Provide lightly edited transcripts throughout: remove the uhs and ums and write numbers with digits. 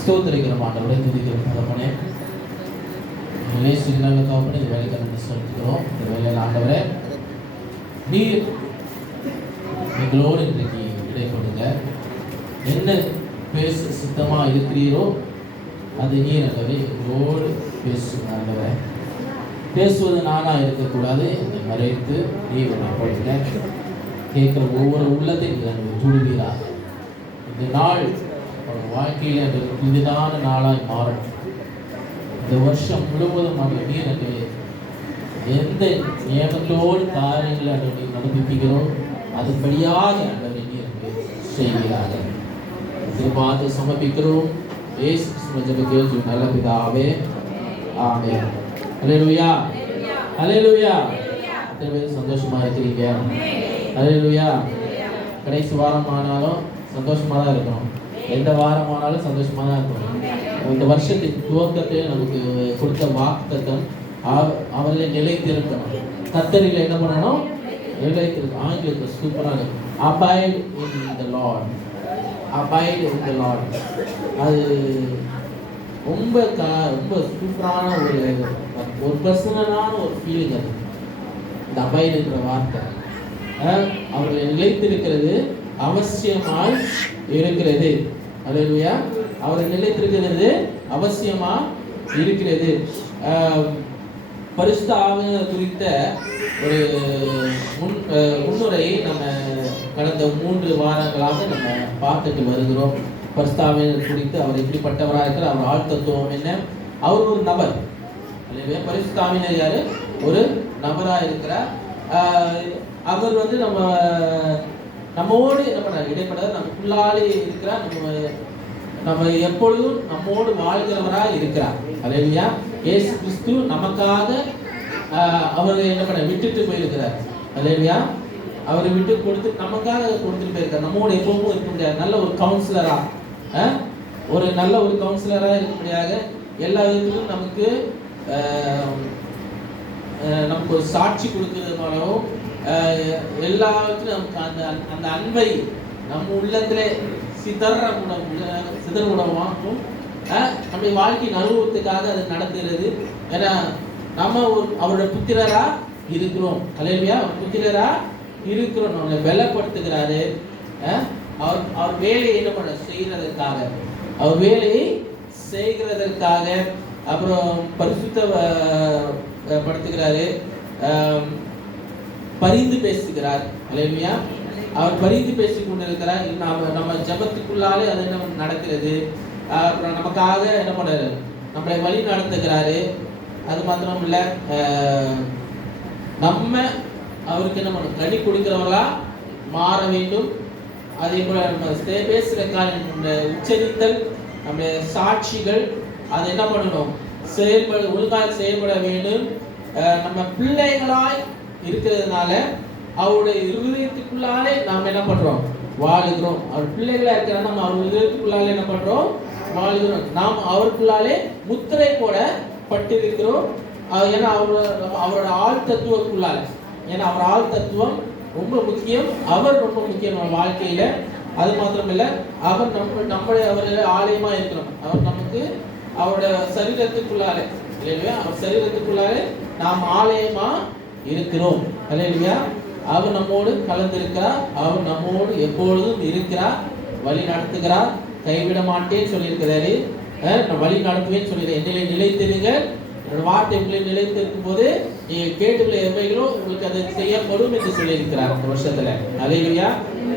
ஸ்தோத்திரிக்கிறோம் ஆண்டவரை, துதிக்கிறோம் தகப்பனே. நல்ல தகப்பனே, இந்த வேலைக்காரன் சொல்லிக்கிறோம். இந்த வேலையில் ஆண்டவரே நீர் எங்களோடு இன்றைக்கு இடைப்படுங்க. என்ன பேச சித்தமாக இருக்கிறீரோ அது நீர் ஆண்டவரே எங்களோடு பேசுங்க. ஆண்டவரே பேசுவது நானாக இருக்கக்கூடாது, என்னை மறைத்து நீர் இடைப்படுங்க. கேட்குற ஒவ்வொரு உள்ளத்தையும் நீங்கள் துடுவீராக. இந்த நாள் வாழ்க்கையில் அது புதிதான நாளாய் மாறும். இந்த வருஷம் முழுவதும் அந்த நீர் அந்த எந்த நியமங்களோடு காரியங்களை அந்த நீர் நடப்பிக்கிறோம் அதுபடியாக அந்த நீர் செய்கிறார்கள். திருப்பாத்து சமர்ப்பிக்கிறோம். இயேசு கிறிஸ்துவின் ஜெபத்தில் நல்ல பிதாவே, ஆமென். அல்லேலூயா, அல்லேலூயா. எத்தனை பேர் சந்தோஷமா இருக்கிறீங்க? அல்லேலூயா. கடைசி வாரம் ஆனாலும் சந்தோஷமா தான் இருக்கணும். எந்த வாரமானாலும் சந்தோஷமாக தான் இருக்கணும். இந்த வருஷத்தின் துவக்கத்தில் நமக்கு கொடுத்த வாக்குத்தத்தம் அவர்களை நிலைத்திருக்கணும். கர்த்தரில் என்ன பண்ணணும்? நிலைத்திருக்கணும். ஆங்கிலத்தில் சூப்பராக abide in the Lord, abide in the Lord. அது ரொம்ப ரொம்ப சூப்பரான ஒரு பர்சனலான ஒரு ஃபீலிங். அது இந்த அபாய்டுங்கிற வார்த்தை அவர்களை நிலைத்திருக்கிறது அவசியமாய் இருக்கிறது. அல்லேலூயா. அவரை நிலைத்திருக்கிறது அவசியமா இருக்கிறது. பரிசுத்த ஆவியானவர் குறித்த ஒரு முன்னுரை நம்ம கடந்த 3 வாரங்களாக நம்ம பார்த்துட்டு வருகிறோம். பரிசுத்த ஆவியானவர் குறித்து அவர் எப்படிப்பட்டவராக இருக்கிறார், அவர் ஆள் தத்துவம் என்ன, அவர் ஒரு நபர். அல்லேலூயா. பரிசுத்த ஆவியானவர் யாரு? ஒரு நபராக இருக்கிறார். அவர் நம்மோடு என்ன பண்ணார்? இடைப்படாத நமக்குள்ளாலே இருக்கிறார். நம்ம எப்பொழுதும் நம்மோடு வாழ்கிறவராக இருக்கிறார். அல்லேலூயா. இயேசு கிறிஸ்து நமக்காக அவர் என்ன பண்ண விட்டுட்டு போயிருக்கிறார். அல்லேலூயா. அவரை விட்டு கொடுத்து நமக்காக கொடுத்துட்டு போயிருக்கார். நம்மோடு எப்பவும் இருக்க முடியாது. நல்ல ஒரு கவுன்சிலரா, நல்ல ஒரு கவுன்சிலராக இருக்கும்படியாக எல்லா விதத்திலும் நமக்கு ஒரு சாட்சி கொடுக்கிறதுனாலும் எல்லாவற்றிலும் நமக்கு அந்த அன்பை நம்ம உள்ளத்திலே சிதறவிடமாகவும் நம்முடைய வாழ்க்கையின் அனுபவத்துக்காக அது நடத்துகிறது. ஏன்னா நம்ம அவருடைய புத்திரரா இருக்கிறோம். அல்லேலூயா. புத்திரரா இருக்கிறோம். நம்மளை பலப்படுத்துகிறாரு. அவர் வேலையை என்ன பண்ண செய்கிறதற்காக, அவர் வேலையை செய்கிறதற்காக அப்புறம் பரிசுத்தப்படுத்துகிறாரு, பரிந்து பேசுகிறார். அல்லேலூயா. அவர் பரிந்து பேசி கொண்டிருக்கிறார். நம்ம ஜபத்துக்குள்ளாலே அது என்ன நடக்கிறது. அப்புறம் நமக்காக என்ன பண்றாரு? நம்மளை வழி நடத்துகிறாரு. அது மாத்திரம் இல்லை, நம்ம அவருக்கு என்ன பண்ணணும்? கனி கொடுக்கிறவர்களா மாற வேண்டும். அதே போல நம்ம பேசுகிற காரியம், நம்முடைய உச்சரித்தல், நம்முடைய சாட்சிகள் அது என்ன பண்ணணும்? ஒழுங்காக செயல்பட வேண்டும். நம்ம பிள்ளைகளாய் இருக்கிறதுனால அவருடைய இருதயத்துக்குள்ளாலே நாம் என்ன பண்றோம்? வாழுகிறோம். அவர் பிள்ளைகளா இருக்கிற நம்ம அவர் இருதயத்துக்குள்ளாலே என்ன பண்றோம்? வாழுகிறோம். நாம் அவருக்குள்ளாலே முத்திரை போடப்பட்டிருக்கிறோம். ஏன்னா அவரோட ஆள் தத்துவக்குள்ளால, ஏன்னா அவர் ஆள் தத்துவம் ரொம்ப முக்கியம். அவர் ரொம்ப முக்கியம் நம்ம வாழ்க்கையில. அது மாத்திரம் இல்லை, அவர் நம்முடைய அவருடைய ஆலயமா இருக்கிறோம். அவர் நமக்கு அவருடைய சரீரத்துக்குள்ளாலே, இல்லையா, அவர் சரீரத்துக்குள்ளாலே நாம் ஆலயமா இருக்கிறோம். அல்லேலூயா. அவர் நம்மோடு கலந்திருக்கிறார். அவர் நம்மோடு எப்பொழுதும் இருக்கிறார். வழி நடத்துகிறார். கைவிட மாட்டேன்னு சொல்லியிருக்கிறாரு. நான் வழி நடத்துவேன்னு சொல்லியிருக்கேன். என்னிலே நிலைத்திருங்க, என்னோட வார்த்தை உங்களை நிலைத்திருக்கும் போது நீங்கள் கேட்டுள்ள எவைகளோ உங்களுக்கு அதை செய்யப்படும் என்று சொல்லியிருக்கிறார் இந்த வருஷத்துல. அல்லேலூயா.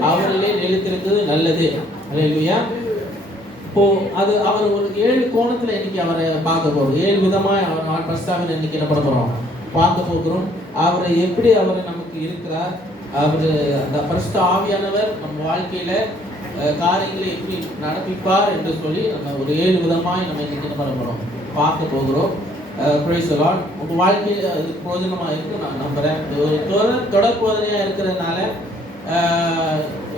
அவர்களே நிலைத்திருக்கிறது நல்லது. அல்லேலூயா. இப்போ அவர் ஒரு 7 கோணத்துல இன்னைக்கு அவரை பார்க்க போறோம். 7 விதமா அவர் பிரஸ்தாவின் இன்னைக்கு என்ன பண்ண போறோம்? பார்க்க போகிறோம். அவரை எப்படி அவர் நமக்கு இருக்கிறார், அவர் அந்த பரிசுத்த ஆவியானவர் நம்ம வாழ்க்கையில காரியங்களை எப்படி நடப்பிப்பார் என்று சொல்லி நம்ம ஒரு 7 விதமாய் நம்ம இன்னைக்கு என்ன பண்ண போறோம்? பார்க்க போகிறோம். Price the Lord. உங்க வாழ்க்கையில அது பிரயோஜனமா இருக்கு நான் நம்புறேன். ஒரு தொடர் போதனையா இருக்கிறதுனால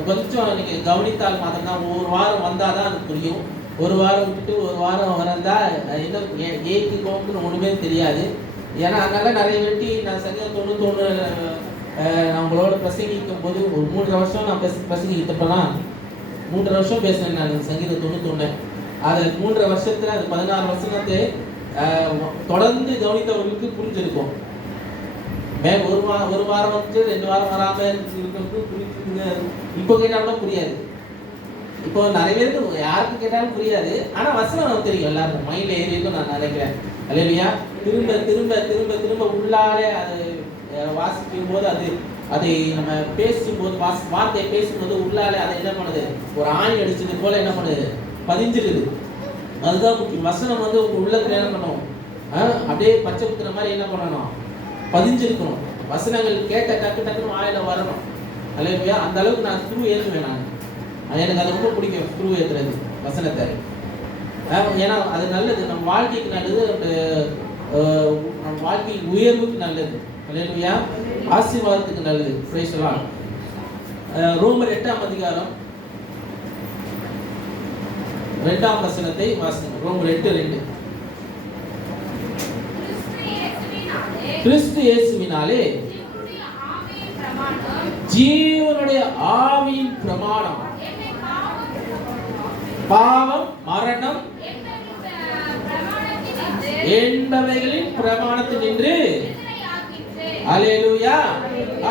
கொஞ்சம் நீங்க கவனித்தால் மாத்திரம்தான். ஒரு வாரம் வந்தாதான் அது புரியும். ஒரு வாரம் விட்டு ஒரு வாரம் வரந்தா இன்னும் ஏக்கு கோப்புன்னு ஒண்ணுமே தெரியாது. ஏன்னா அதனால நிறைய வெட்டி நான் சங்கீதம் 91 நான் உங்களோட பிரசங்கிக்கும் போது ஒரு 3 வருஷம் நான் பிரசங்கிட்டப்பனா 3 வருஷம் பேசினேன் நான் சங்கீதம் 91. அது 3 வருஷத்துல அது 16 வசனத்தை தொடர்ந்து கவனித்தவர்களுக்கு புரிஞ்சிருக்கும். ஒரு வாரம் வந்து 2 வாரம் வராம இருக்கிறது புரியுதுங்க. இப்போ கேட்டாலும் புரியாது. இப்போ நிறைய பேருக்கு யாருக்கு கேட்டாலும் புரியாது. ஆனா வசனம் நமக்கு தெரியும், எல்லாருக்கும் மைண்ட்ல ஏறி இருக்கும் நான் நினைக்கிறேன். அல்லேலூயா. திரும்ப திரும்ப திரும்ப திரும்ப உள்ளாலே அது வாசிக்கும் போது அதை நம்ம பேசும்போது வார்த்தையை பேசும்போது உள்ளாலே அதை என்ன பண்ணுது, ஒரு ஆணி அடிச்சது போல என்ன பண்ணுது, பதிஞ்சிருது. அதுதான் முக்கியம். வசனம் வந்து உங்க உள்ளத்துல என்ன பண்ணணும், அப்படியே பச்சை குத்துற மாதிரி என்ன பண்ணணும், பதிஞ்சிருக்கணும். வசனங்கள் கேட்ட டக்கு டக்குன்னு வாயில வரணும். அல்லேலூயா. அந்த அளவுக்கு நான் ஸ்க்ரூ ஏற்றுவேன். நான் எனக்கு அது ரொம்ப பிடிக்கும், ஸ்க்ரூ ஏற்றுறது வசனத்தை. ஏன்னா அது நல்லது, நம்ம வாழ்க்கைக்கு நல்லது, நம்ம வாழ்க்கை உயர்வுக்கு நல்லது. அல்லேலூயா. ஆசீர்வாதத்துக்கு நல்லது. Price the Lord. ரோமர் 8ஆம் அதிகாரம் 2ஆம் வசனத்தை வாசிங்க. ரோமர் 8:2. கிறிஸ்து இயேசுவினாலே ஜீவனுடைய ஆவியின் பிரமாணம் பாவம் மரணம் என்பவைகளின் பிரமாணத்தினின்று அல்லேலூயா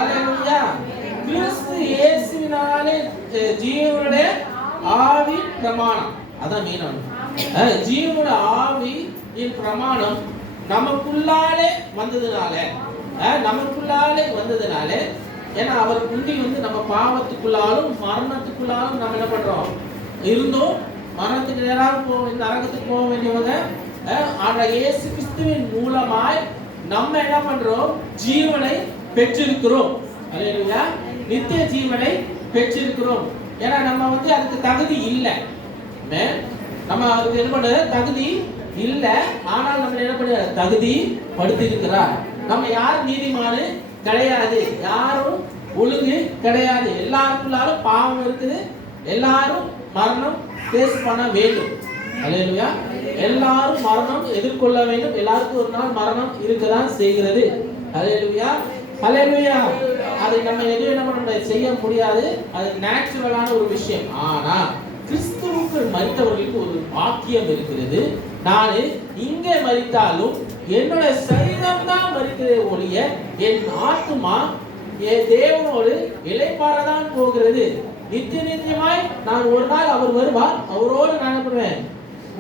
அல்லேலூயா. கிறிஸ்து இயேசுவினாலே ஜீவனுடைய ஆவியின் பிரமாணம், அதான் மெயினான ஜீவனுடைய ஆவியின் பிரமாணம் நமக்குள்ளாலே வந்ததுனால ஏன்னா அவர் முந்தி வந்து நம்ம பாவத்துக்குள்ளாலும் மரணத்துக்குள்ளாலும் நம்ம என்ன பண்றோம் இருந்தோம். மரணத்துக்கு நேராக இந்த நரகத்துக்கு போக வேண்டியவங்க. ஆனா இயேசு கிறிஸ்துவின் மூலமாய் நம்ம என்ன பண்றோம், ஜீவனை பெற்றிருக்கிறோம். அல்லேலூயா. நித்திய ஜீவனை பெற்றிருக்கிறோம். ஏன்னா நம்ம வந்து அதுக்கு தகுதி இல்லை. நம்ம அதுக்கு என்ன பண்ண தகுதி இல்லை. ஆனால் நம்ம என்ன பண்ண தகுதி படுத்தி இருக்கிறார். நம்ம யாரும் நீதிமானு கிடையாது, யாரும் ஒழுங்கு கிடையாது. எல்லாருக்குள்ளாலும் பாவம் இருக்குது. எல்லாரும் மரணம் ஃபேஸ் பண்ண வேண்டும். அல்லேலூயா. எல்லாரும் மரணம் எதிர்கொள்ள வேண்டும். எல்லாருக்கும் ஒரு நாள் மரணம் இருக்கதான் செய்கிறது. அல்லேலூயா அல்லேலூயா. அதை நம்ம எதுவும் நம்ம செய்ய முடியாது, அது நேச்சுரலான ஒரு விஷயம். ஆனா கிறிஸ்துவுக்கு மரித்தவர்களுக்கு ஒரு பாக்கியம் இருக்கிறது. நான் இங்கே மரித்தாலும் என்னோட சரீரம் தான் மரிக்கிறதே ஒழிய என் ஆத்துமா என் தேவனோடு இளைப்பாறதான் போகிறது. நித்திய நித்தியமாய் நான் ஒரு நாள் அவர் வருவார், அவரோடு நான் பண்ணுவேன்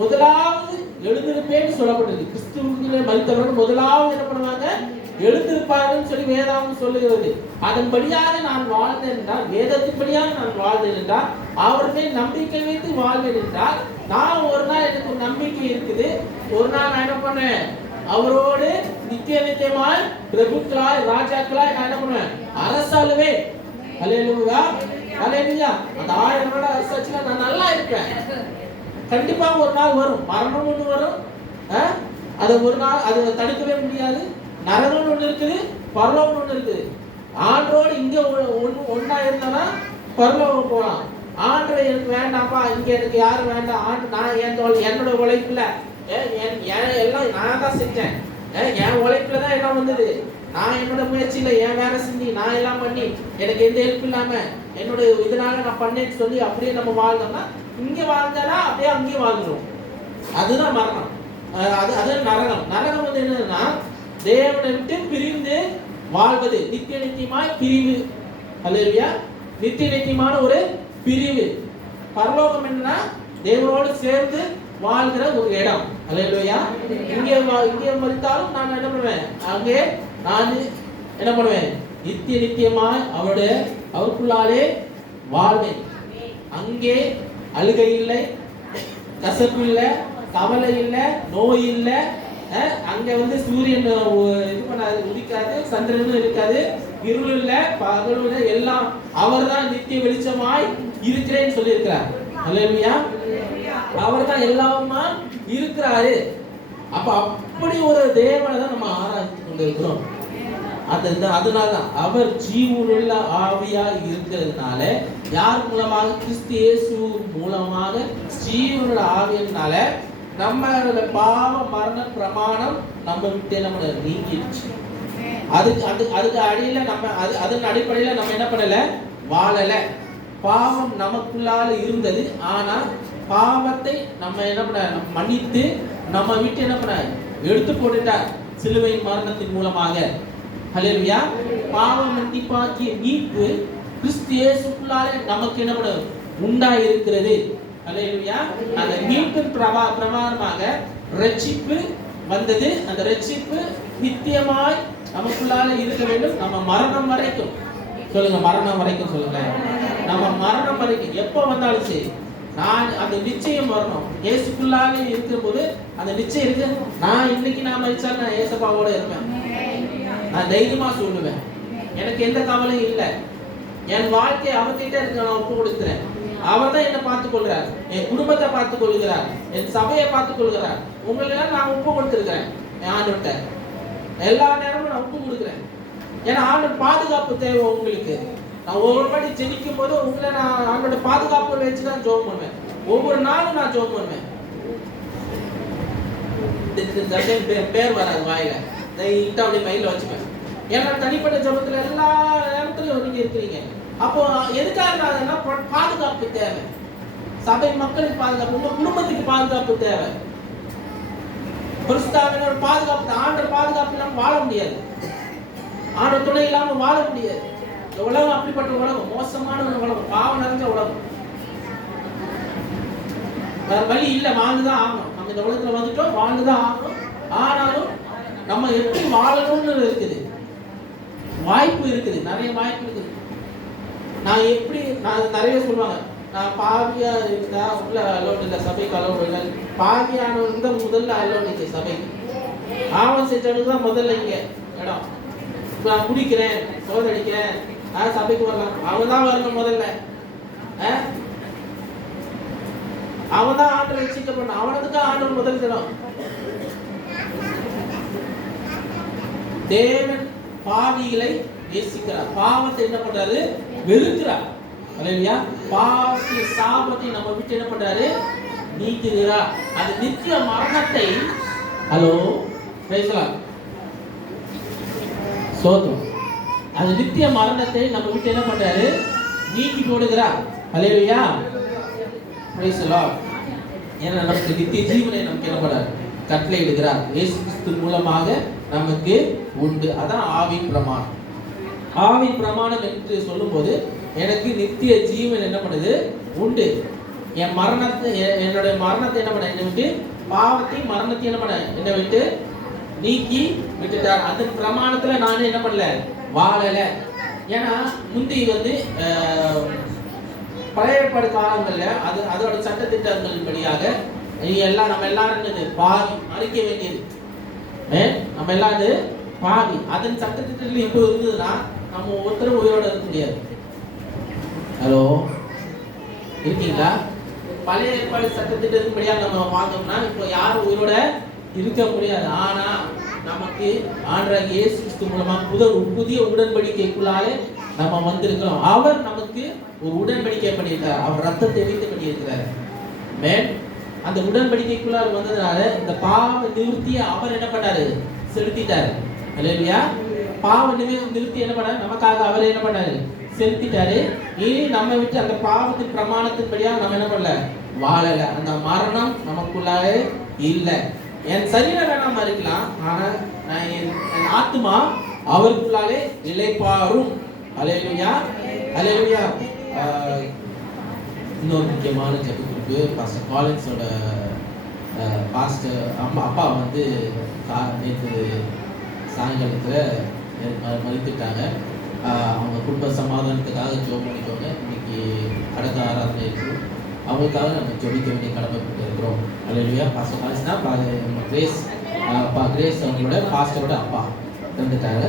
முதலாவது எழுந்திருப்பேன்னு சொல்லப்பட்டது. கிறிஸ்துவுக்கு மரித்தவர்கள் முதலாவது என்ன பண்ணுவாங்க, எழுந்திருப்பார்கள் சொல்லி வேதாகம் சொல்லுகிறது. அதன்படியாக நான் வாழ்ந்தேன் என்றால், வேதத்தின்படியாக நான் வாழ்ந்தேன் என்றால், அவருமே நம்பிக்கை வைத்து வாழ்வேன் என்றால், நான் ஒரு நாள் எனக்கு ஒரு நம்பிக்கை இருக்குது. ஒரு நாள் நான் என்ன பண்ணேன், அவரோடு நித்திய நித்தியமாய் பிரபுக்களாய் ராஜாக்களாய் நான் என்ன பண்ணுவேன், அரசாளுவேன். அல்லேலூயா அல்லேலூயா. அந்த 1000 வருட அரசாட்சியில நான் நல்லா இருப்பேன். கண்டிப்பா ஒரு நாள் வரும், மரணம் ஒன்று வரும். அது ஒரு நாள் அது தடுக்கவே முடியாது. நரகம் ஒன்று இருக்குது, பரலோகம் ஒன்று இருக்குது. ஆண்டோடு இங்க ஒன்னா இருந்தானா பரலோகம் போகலாம். ஆண்டரை எனக்கு வேண்டாம்ப்பா, இங்க எனக்கு யாரும் வேண்டாம். ஆண்டு நான் என்னோட உழைப்புல எல்லாம் நான் தான் செஞ்சேன். என் உழைப்புல தான் எல்லாம் வந்தது. நான் என்னோட முயற்சியில என் வேலை செஞ்சு நான் எல்லாம் பண்ணி எனக்கு எந்த ஹெல்ப் இல்லாம என்னோட இதனால நான் பண்ணேன்னு சொல்லி அப்படியே நம்ம வாழ்ந்தோம்னா, இங்க வாழ்ந்தா அப்படியே அங்கேயே வாழ்ந்துடும். அதுதான் மரணம். அது நரகம். நரகம் வந்து என்னன்னா தேவனை விட்டு பிரிந்து வாழ்வது, நித்திய நித்தியமாய் பிரிவு. அல்லேலூயா. நித்திய நித்தியமான ஒரு பிரிவு. பரலோகம் என்னன்னா தேவனோடு சேர்ந்து வாழ்கிற ஒரு இடம். அல்லேலூயா. இங்கே மரித்தாலும் நான் என்ன பண்ணுவேன், அங்கே நான் என்ன பண்ணுவேன், நித்திய நித்தியமாய் அவருக்குள்ளாலே வாழ்வேன். அங்கே அழுகை இல்லை, கசப்பு இல்லை, கவலை இல்லை, நோய் இல்லை. அங்க வந்து சூரியன் இது பண்ணாது, உதிக்காது, சந்திரனும் இருக்காது, இருள் இல்லை, பகலும் இல்லை. எல்லாம் அவர் தான் நித்திய வெளிச்சமாய் இருக்கிறேன்னு சொல்லி இருக்கிறார். அல்லேலூயா. அவர் தான் எல்லாமா இருக்கிறாரு. அப்ப அப்படி ஒரு தேவனை தான் நம்ம ஆராய்ச்சி கொண்டிருக்கிறோம். அதனாலதான் அவர் ஜீவனுள்ள ஆவியா இருக்கிறதுனால, யார் மூலமாக, கிறிஸ்து இயேசு மூலமாக ஜீவனுள்ள ஆவியினால நம்மளோட பாவ மரண பிரமாணம் நம்ம விட்டு நம்ம நீங்கிடுச்சு. அதுக்கு அடியில நம்ம அதன் அடிப்படையில நம்ம என்ன பண்ணல, வாழல. பாவம் நமக்குள்ளால இருந்தது. ஆனா பாவத்தை நம்ம என்ன பண்ண மன்னித்து நம்ம விட்டு என்ன பண்ண எடுத்து போட்டுட்டார் சிலுவையின் மரணத்தின் மூலமாக. ஹல்லேலூயா. பாவம் மன்னிப்பாக்கிய மீட்பு கிறிஸ்து இயேசுக்குள்ளாலே நமக்கு என்ன பண்ண உண்டாய் இருக்கிறது. ஹல்லேலூயா. அந்த மீட்பின் பிரமாணமாக ரட்சிப்பு வந்தது. அந்த ரட்சிப்பு நித்தியமாய் நமக்குள்ளால இருக்க வேண்டும். நம்ம மரணம் வரைக்கும் சொல்லுங்க, மரணம் வரைக்கும் சொல்லுங்க, நம்ம மரணம் வரைக்கும் எப்போ வந்தாலும் சரி நான் அந்த நிச்சயம் வரணும். இயேசுக்குள்ளாலே இருக்கிற போது அந்த நிச்சயம் இருக்கு. நான் இன்னைக்கு நான் மரிச்சாலும் நான் இயேசுப்பாவோட இருப்பேன். நான் தைரியமா சொல்லுவேன். எனக்கு எந்த கவலையும் இல்லை. என் வாழ்க்கையை அவர்கிட்ட இருக்க நான் ஒப்பு கொடுக்கிறேன். அவர் தான் என்னை பார்த்துக் கொள்கிறார், என் குடும்பத்தை பார்த்துக் கொள்கிறார், என் சபையை பார்த்துக் கொள்கிறார். உங்களெல்லாம் நான் ஒப்பு கொடுத்துருக்கிறேன் என் ஆண்டவர்கிட்ட. எல்லா நேரமும் நான் ஒப்பு கொடுக்குறேன். ஏன்னா ஆண்டவர் பாதுகாப்பு தேவை உங்களுக்கு. நான் ஒவ்வொரு வாட்டி ஜெபிக்கும் போது உங்களை நான் ஆண்டோட பாதுகாப்பு வச்சு தான் ஜெபம் பண்ணுவேன். ஒவ்வொரு நாளும் நான் ஜெபம் பண்ணுவேன். பேர் வராது வாயில, அப்படி மைண்ட்ல வச்சுப்பேன். ஏன்னா தனிப்பட்ட ஜெபத்துல எல்லா நேரத்திலும் நீங்க இருக்கிறீங்க. அப்போ எதுக்காக பாதுகாப்பு தேவை. சபை மக்களுக்கு பாதுகாப்பு, உங்க குடும்பத்துக்கு பாதுகாப்பு தேவை. பரிசுத்தாவியோட பாதுகாப்பு, ஆண்டவர் பாதுகாப்பு இல்லாம வாழ முடியாது. ஆண்டவர் துணை இல்லாம வாழ முடியாது. இந்த உலகம் அப்படிப்பட்ட உலகம், மோசமான ஒரு உலகம், பாவம் நிறைஞ்ச உலகம். வேற வழி இல்லை, வாழ்ந்துதான் ஆகணும். நம்ம இந்த உலகத்துல வந்துட்டோம், வாழ்ந்துதான் ஆகணும். ஆனாலும் நம்ம எப்படி வாழணும்னு இருக்குது, வாய்ப்பு இருக்குது, நிறைய வாய்ப்பு இருக்குது. நான் எப்படி நிறைய சொல்லுவாங்க, நான் பாவியா இருந்தா உள்ள அலோடு இல்லை, சபைக்கு அலோடு இல்லை. பாவியானவங்க தான் முதல்ல அலோடு இல்லை சபைக்கு. ஆவணம் செஞ்சவனுக்கு தான் முதல்ல இங்க இடம். நான் குடிக்கிறேன், சோதடிக்கிறேன், சபைக்கு வரலாம், அவன் தான் வரணும் முதல்ல. அவன் தான் ஆண்டை ரட்சிக்க பண்ண, அவனுக்கு தான் ஆண்டவர் முதல் தினம். தேவன் பாவிகளை நேசிக்கிறார், பாவத்தை என்ன பண்றாரு, வெறுக்கிறார். அல்லேலூயா. பாவத்தை சாபத்தை நம்ம விட்டு என்ன பண்றாரு, நீக்குகிறார். அந்த நித்திய மரணத்தை, ஹலோ பேசலாம் சோதம், அந்த நித்திய மரணத்தை நம்ம விட்டு என்ன பண்றாரு, நீக்கி போடுகிறார். அல்லேலூயா. Praise the Lord. ஏன்னா நமக்கு நித்திய ஜீவனை நமக்கு என்ன பண்றாரு, கட்டளை இடுகிறார். இயேசு கிறிஸ்து மூலமாக நமக்கு உண்டு. அதான் ஆவியின் பிரமாணம். ஆவியின் பிரமாணம் என்று சொல்லும்போது எனக்கு நித்திய ஜீவன் என்ன பண்ணுது, உண்டு. என் மரணத்தை, என்னுடைய மரணத்தை என்ன பண்ண, என்னை விட்டு பாவத்தை மரணத்தை என்ன பண்ண, என்னை விட்டு நீக்கி விட்டுட்டார். அந்த பிரமாணத்துல நானே என்ன பண்ணல, வாழல. ஏன்னா முந்தி பழைய ஏற்பாடு காலங்கள்ல அதோட சட்டத்திட்டங்கள் படியாக எல்லாம் நம்ம எல்லாரும் பாவி மறிக்க வேண்டியது. நம்ம எல்லாம் பாவி. அதன் சட்டத்திட்டத்தில் இப்போ இருந்ததுன்னா நம்ம ஒருத்தரும் உயிரோட இருக்க முடியாது. ஹலோ இருக்கீங்களா? பழைய ஏற்பாடு சட்டத்திட்டத்தின் படியாக நம்ம பார்த்தோம்னா இப்போ யாரும் உயிரோட இருக்க முடியாது. ஆனா நமக்கு ஆண்டவராகிய இயேசு கிறிஸ்து மூலமா புதிய உடன்படிக்கைக்குள்ளாலே நம்ம வந்திருக்கிறோம். அவர் நமக்கு ஒரு உடன்படிக்கை பண்ணியிருக்கார். அவர் ரத்தத்தை வைத்து பண்ணியிருக்கிறார். அந்த உடன்படிக்கைக்குள்ளால் வந்ததுனால இந்த பாவ நிவர்த்தியை அவர் என்ன பண்ணாரு, செலுத்திட்டாரு. அல்லேலூயா. பாவ நிவர்த்தி என்ன பண்ணாரு, நமக்காக அவர் என்ன பண்ணாரு, செலுத்திட்டாரு. இனி நம்ம விட்டு அந்த பாவத்தின் பிரமாணத்தின்படியா நம்ம என்ன பண்ணல, வாழல. அந்த மரணம் நமக்குள்ளாலே இல்லை. என் சரீரம் வேணாம இருக்கலாம், ஆனா நான் என் ஆத்மா அவருக்குள்ளாலே இளைப்பாறும். அல்லேலூயா. அல்லேலூயா. இன்னொரு முக்கியமான ஜெபத்துக்கு பாஸ்டர் காலின்ஸோட பாஸ்டர் அப்பா நேற்று சாயங்காலத்தில் மறித்துட்டாங்க. அவங்க குடும்ப சமாதானத்துக்காக ஜெபம் பண்ணிக்கோங்க. இன்னைக்கு அடக்க ஆராதனை இருக்குது, அவங்களுக்காக நம்ம ஜெபிக்க வேண்டிய கடமைப்பட்டு இருக்கிறோம். அல்லேலூயா. பாஸ்டர் காலின்ஸ்னா கிரேஸ் அவங்களோட பாஸ்டரோட அப்பா தந்துட்டாங்க.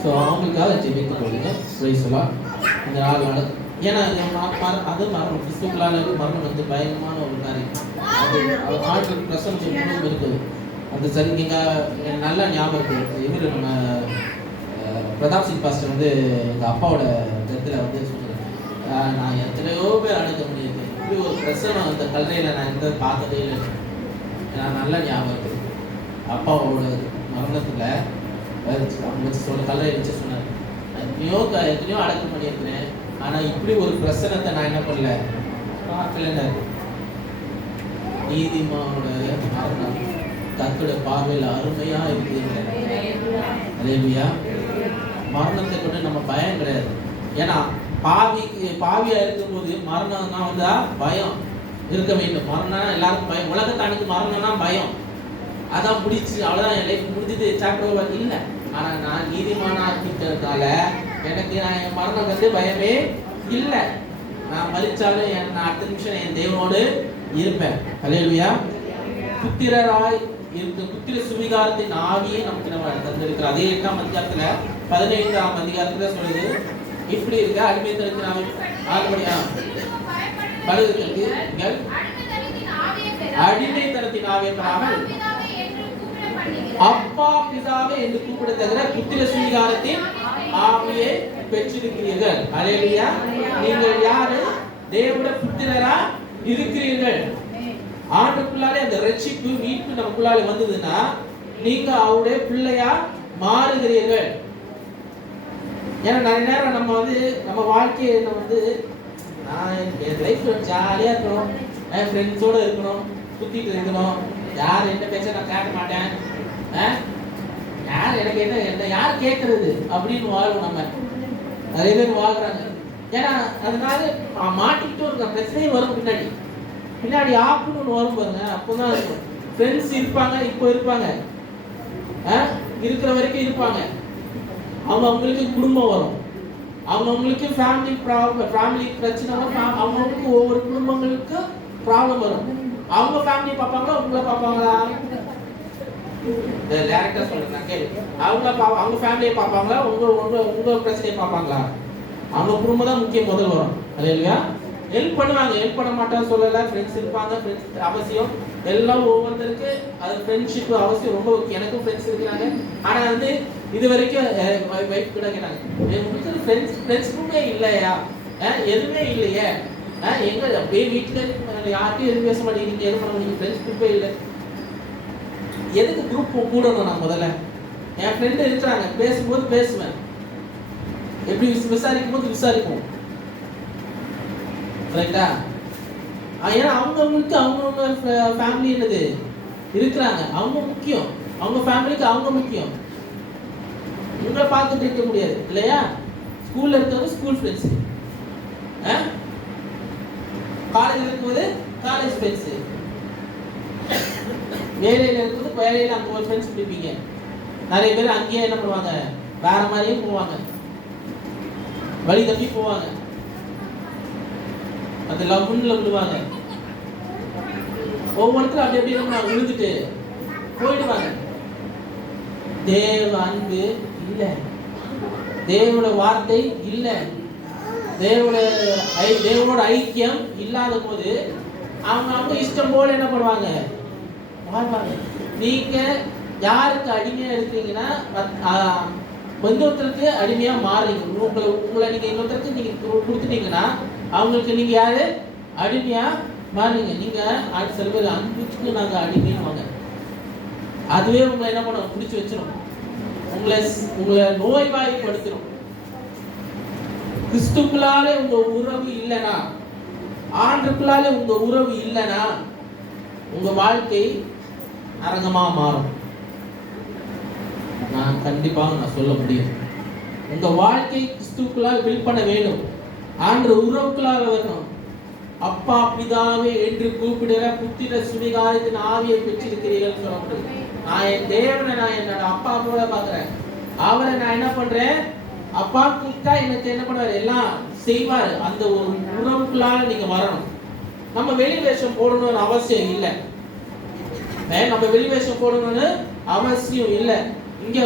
ஸோ அவங்களுக்காக ஜெபித்து கொள்ளுங்க. பிரைஸ் எல்லாம் இந்த நாள் ஏன்னா அது மரணம், கிறிஸ்துக்குள்ளான மரணம் பயங்கரமான ஒரு காரியம். அது ஆண்டு பிரசவம் இருக்குது. அந்த சரிங்க நல்லா ஞாபகம் இருக்குது. இவர் நம்ம பிரதாப் சிங் பாஸ்டர் எங்கள் அப்பாவோட டெத்தில் சொல்லுறேன், நான் எத்தனையோ பேர் அணுக முடியுது, இப்படி ஒரு பிரசவம் அந்த கல்லறையில் நான் எந்த பார்த்ததே இல்லை. நான் நல்லா ஞாபகம் இருக்குது. அப்பாவோட மரணத்தில் அவங்க கல்லறையை வச்சு சொன்னார், எத்தனையோ அடக்கம் பண்ணியிருக்கிறேன், ஆனால் இப்படி ஒரு பிரசனத்தை நான் என்ன பண்ணல, பார்க்கலன்னு. நீதிமானோட மரணம் கர்த்தருடைய பார்வையில் அருமையா இருக்குது. அல்லேலூயா. மரணத்தை கொண்டு நம்ம பயம் கிடையாது. ஏன்னா பாவியா இருக்கும்போது மரணம்னா வந்தா பயம் இருக்க வேண்டும். மரணம் எல்லாருக்கும் பயம். உலகத்தானுக்கு மரணம்னா பயம். அதான் முடிச்சு அவ்வளோதான், என் லைஃப் முடிஞ்சுது சாப்பிட்டு இல்லை. ஆனால் நான் நீதிமானா இருக்கிறதுனால எனக்கு என் மரணம் வந்து பயமே இல்லை. நான் மரிச்சாலும் நான் அடுத்த நிமிஷம் என் தேவனோடு இருப்பேன். அல்லேலூயா. புத்திரராய் இருக்கு. புத்திர சுவிகாரத்தின் ஆவியை நமக்கு நம்ம தந்திருக்கிறோம். அதே 8ஆம் அதிகாரத்துல 15ஆம் அதிகாரத்துல சொல்லுது, இப்படி இருக்க அடிமைத்தனத்தின் ஆவி ஆகும்படியா படுகிறீர்கள் அடிமைத்தனத்தின் ஆவியை பெறாமல் அப்பா பிதாவே என்று கூப்பிட தவிர புத்திர சுவிகாரத்தின் ஆவியை பெற்றிருக்கிறீர்கள். அல்லேலூயா. நீங்கள் யாரு? தேவனுடைய புத்திரரா இருக்கிறீர்கள். ஆண்டுக்குள்ளாலே அந்த ரட்சிப்பு மீட்பு நமக்குள்ளாலே வந்ததுன்னா நீங்க அவருடைய பிள்ளையா மாறுகிறீர்கள். ஏன்னா நிறைய நேரம் நம்ம வந்து நம்ம வாழ்க்கையில வந்து நான் என் லைஃப் ஜாலியா இருக்கணும், என் ஃப்ரெண்ட்ஸோட இருக்கணும், சுத்திட்டு இருக்கணும், யார் என்ன பேச நான் கேட்க மாட்டேன், யார் எனக்கு என்ன யார் கேட்கறது அப்படின்னு வாழும். நம்ம நிறைய பேர் வாழ்றாங்க. ஏன்னா அதனால மாட்டிக்கிட்டும் இருக்க பிரச்சனையே வரும். பின்னாடி ஆப்புன்னு வரும் பாருங்க. அப்பதான் இருக்கும். ஃப்ரெண்ட்ஸ் இருப்பாங்க, இப்போ இருப்பாங்க, இருக்கிற வரைக்கும் இருப்பாங்க. அவங்களுக்கு குடும்பம் வரும், அவங்களுக்கு ஃபேமிலி ப்ராப்ளம், ஃபேமிலி பிரச்சனை வரும். அவங்களுக்கு ஒவ்வொரு குடும்பங்களுக்கு ப்ராப்ளம் வரும். அவங்க ஃபேமிலி பார்ப்பாங்களா உங்களை பார்ப்பாங்களா? டைரக்டா சொல்றேன் கேளு. அவங்க ஃபேமிலியை பார்ப்பாங்களா உங்க பிரச்சனையை பார்ப்பாங்களா? அவங்க குடும்பம் தான் முக்கியம் முதல் வரும். அல்லேலூயா. ஹெல்ப் பண்ணுவாங்க, ஹெல்ப் பண்ண மாட்டான்னு சொல்லல. ஃப்ரெண்ட்ஸ் இருப்பாங்க, ஃப்ரெண்ட்ஸ் அவசியம். எல்லாம் ஒவ்வொருத்தருக்கு அது ஃப்ரெண்ட்ஷிப் அவசியம், ரொம்ப முக்கியம். எனக்கும் ஃப்ரெண்ட்ஸ் இருக்கிறாங்க. ஆனா வந்து இது வரைக்கும் வைஃப் கூட கேட்டாங்க, உங்களுக்கு ஃப்ரெண்ட்ஸுமே இல்லையா, எதுவுமே இல்லையே, எங்க அப்படியே வீட்டுல யார்கிட்டையும் எதுவும் பேச மாட்டேங்கிறீங்க, எதுவும் பண்ண மாட்டேங்க, ஃப்ரெண்ட்ஸ் குரூப்பே இல்லை. எதுக்கு குரூப் கூடணும்? நான் முதல்ல என் ஃப்ரெண்டு இருக்கிறாங்க, பேசும்போது பேசுவேன், எப்படி விசாரிக்கும் போது விசாரிப்போம். ரைட்டா? ஏன்னா அவங்களுக்கு அவங்கவுங்க ஃபேமிலி என்னது இருக்கிறாங்க, அவங்க முக்கியம். அவங்க ஃபேமிலிக்கு அவங்க முக்கியம். உங்களை பார்த்துட்டு இருக்க முடியாது இல்லையா? ஸ்கூல்ல இருக்கிறது ஸ்கூல் ஃப்ரெண்ட்ஸ், காலேஜில் இருக்கும்போது காலேஜ் ஃப்ரெண்ட்ஸ், வேலையில் இருக்கும்போது வேலையில் அங்கே ஒரு ஃப்ரெண்ட்ஸ் இருப்பீங்க. நிறைய பேர் அங்கேயே என்ன பண்ணுவாங்க, வேற மாதிரியும் போவாங்க, வழி தப்பி போவாங்க, அந்த லவ்ல விழுவாங்க. ஒவ்வொருத்தரும் அப்படி எப்படி நம்ம விழுந்துட்டு போயிடுவாங்க. தேவ அன்பு இல்லை, தேவனோட வார்த்தை இல்லை, தேவனோட ஐக்கியம் இல்லாத போது அவங்க இஷ்டம் போல என்ன பண்ணுவாங்க, வாழ்வாங்க. நீங்க யாருக்கு அடிமையா இருக்கீங்கன்னா இன்னொருத்தருக்கு அடிமையா மாறுறீங்க. உங்களை நீங்க இன்னொருத்தருக்கு நீங்க கொடுத்துட்டீங்கன்னா அவங்களுக்கு நீங்க யாரு அடிமையா மாறுறீங்க. நீங்க சில பேர் அன்புக்கு நாங்க அடிமைவாங்க. அதுவே உங்களை என்ன பண்ண பிடிச்சி வச்சிடும், உங்களை நோய்வாய்ப்படுத்திடும். கிறிஸ்துக்குள்ளாலே உங்க உறவு இல்லைனா, ஆண்டுக்குள்ளாலே உங்க உறவு இல்லைனா உங்க வாழ்க்கை அரங்கமா மாறும். நான் கண்டிப்பாக சொல்ல முடியும். உங்க வாழ்க்கை கிறிஸ்துக்குள்ளால் பில்ட் பண்ண வேண்டும். ஆண்டு உறவுக்குள்ளாக வரணும். அப்பா பிதாவே என்று கூப்பிடுற புத்திர சுவிகாரத்தின் ஆவியை பெற்றிருக்கிறீர்கள் சொல்லப்படுது. நான் என் தேவனை நான் என்னோட அப்பா போல பார்க்கிறேன். அவரை நான் என்ன பண்றேன், அப்பா கூப்பிட்டா எனக்கு என்ன பண்ணுவார், எல்லாம் செய்வார். அந்த ஒரு உறவுக்குள்ளால நீங்க வரணும். நம்ம வெளி வேஷம் போடணும்னு அவசியம் இல்லை. நம்ம வெளி வேஷம் போடணும்னு அவசியம் இல்லை. இங்க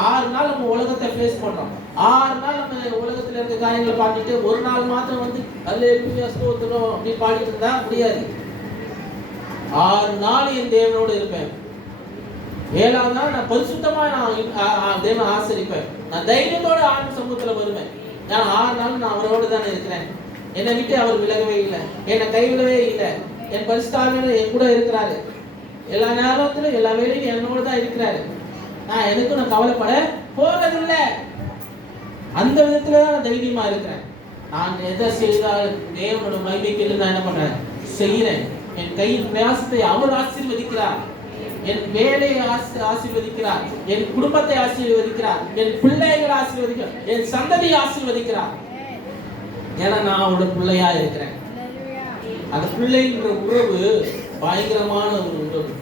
6 நாள் நம்ம உலகத்தை ஃபேஸ் பண்றோம். 6 நாள் நம்ம உலகத்துல இருக்க காரியங்களை பார்த்துட்டு ஒரு நாள் மாத்திரம் வந்து அல்லேலூயா ஸ்தோத்திரம் அப்படி பாடிட்டு இருந்தா முடியாது. 6 நாள் என் தேவனோடு இருப்பேன். 7ஆம் நாள் நான் பரிசுத்தமா நான் தேவனை ஆசரிப்பேன். நான் தைரியத்தோட ஆண்டு சமூகத்துல வருவேன். நான் 6 நாள் நான் அவரோடு தானே இருக்கிறேன். என்னை விட்டு அவர் விலகவே இல்லை, என்னை கைவிடவே இல்லை. என் பரிசுத்தாவியர் என் கூட இருக்கிறாரு. எல்லா நேரத்திலும் எல்லா வேலையும் என்னோடு தான் இருக்கிறாரு. நான் எதுக்கும் நான் கவலைப்பட போறதில்லை. அந்த விதத்துல தான் நான் தைரியமா இருக்கிறேன். நான் எதை செய்தால் தேவனோட மகிமைக்கு நான் என்ன பண்றேன், செய்யறேன். என் கையின் பிரயாசத்தை அவர் ஆசீர்வதிக்கிறார். என் வேலையை ஆசீர்வதிக்கிறார். என் குடும்பத்தை ஆசீர்வதிக்கிறார். என் பிள்ளைகளை ஆசீர்வதிக்கிறார். என் சந்ததியை ஆசீர்வதிக்கிறார். ஏன்னா நான் அவரோட பிள்ளையா இருக்கிறேன். அந்த பிள்ளைங்கிற உறவு பயங்கரமான ஒரு உறவு.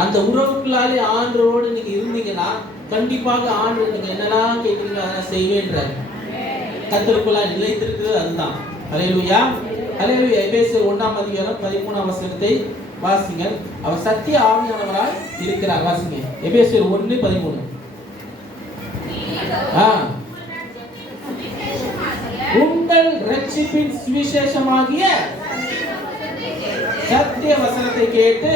அந்த உறவுக்குள்ளாலே ஆண்டவரோடு நீங்க இருந்தீங்கன்னா கண்டிப்பாக ஆண்டவர் நீங்க என்னெல்லாம் கேட்குறீங்க அதெல்லாம் செய்வேன்றார். கர்த்தருக்குள்ளாய் நிலைத்திருக்கிறது அதுதான். ஹல்லேலூயா, ஹல்லேலூயா. எபேசியர் 1:13 வாசிங்க. அவர் சத்திய ஆவியானவராய் இருக்கிறார். வாசிங்க எபேசியர் 1:13. உங்கள் ரட்சிப்பின் சுவிசேஷமாகிய சத்திய வசனத்தை கேட்டு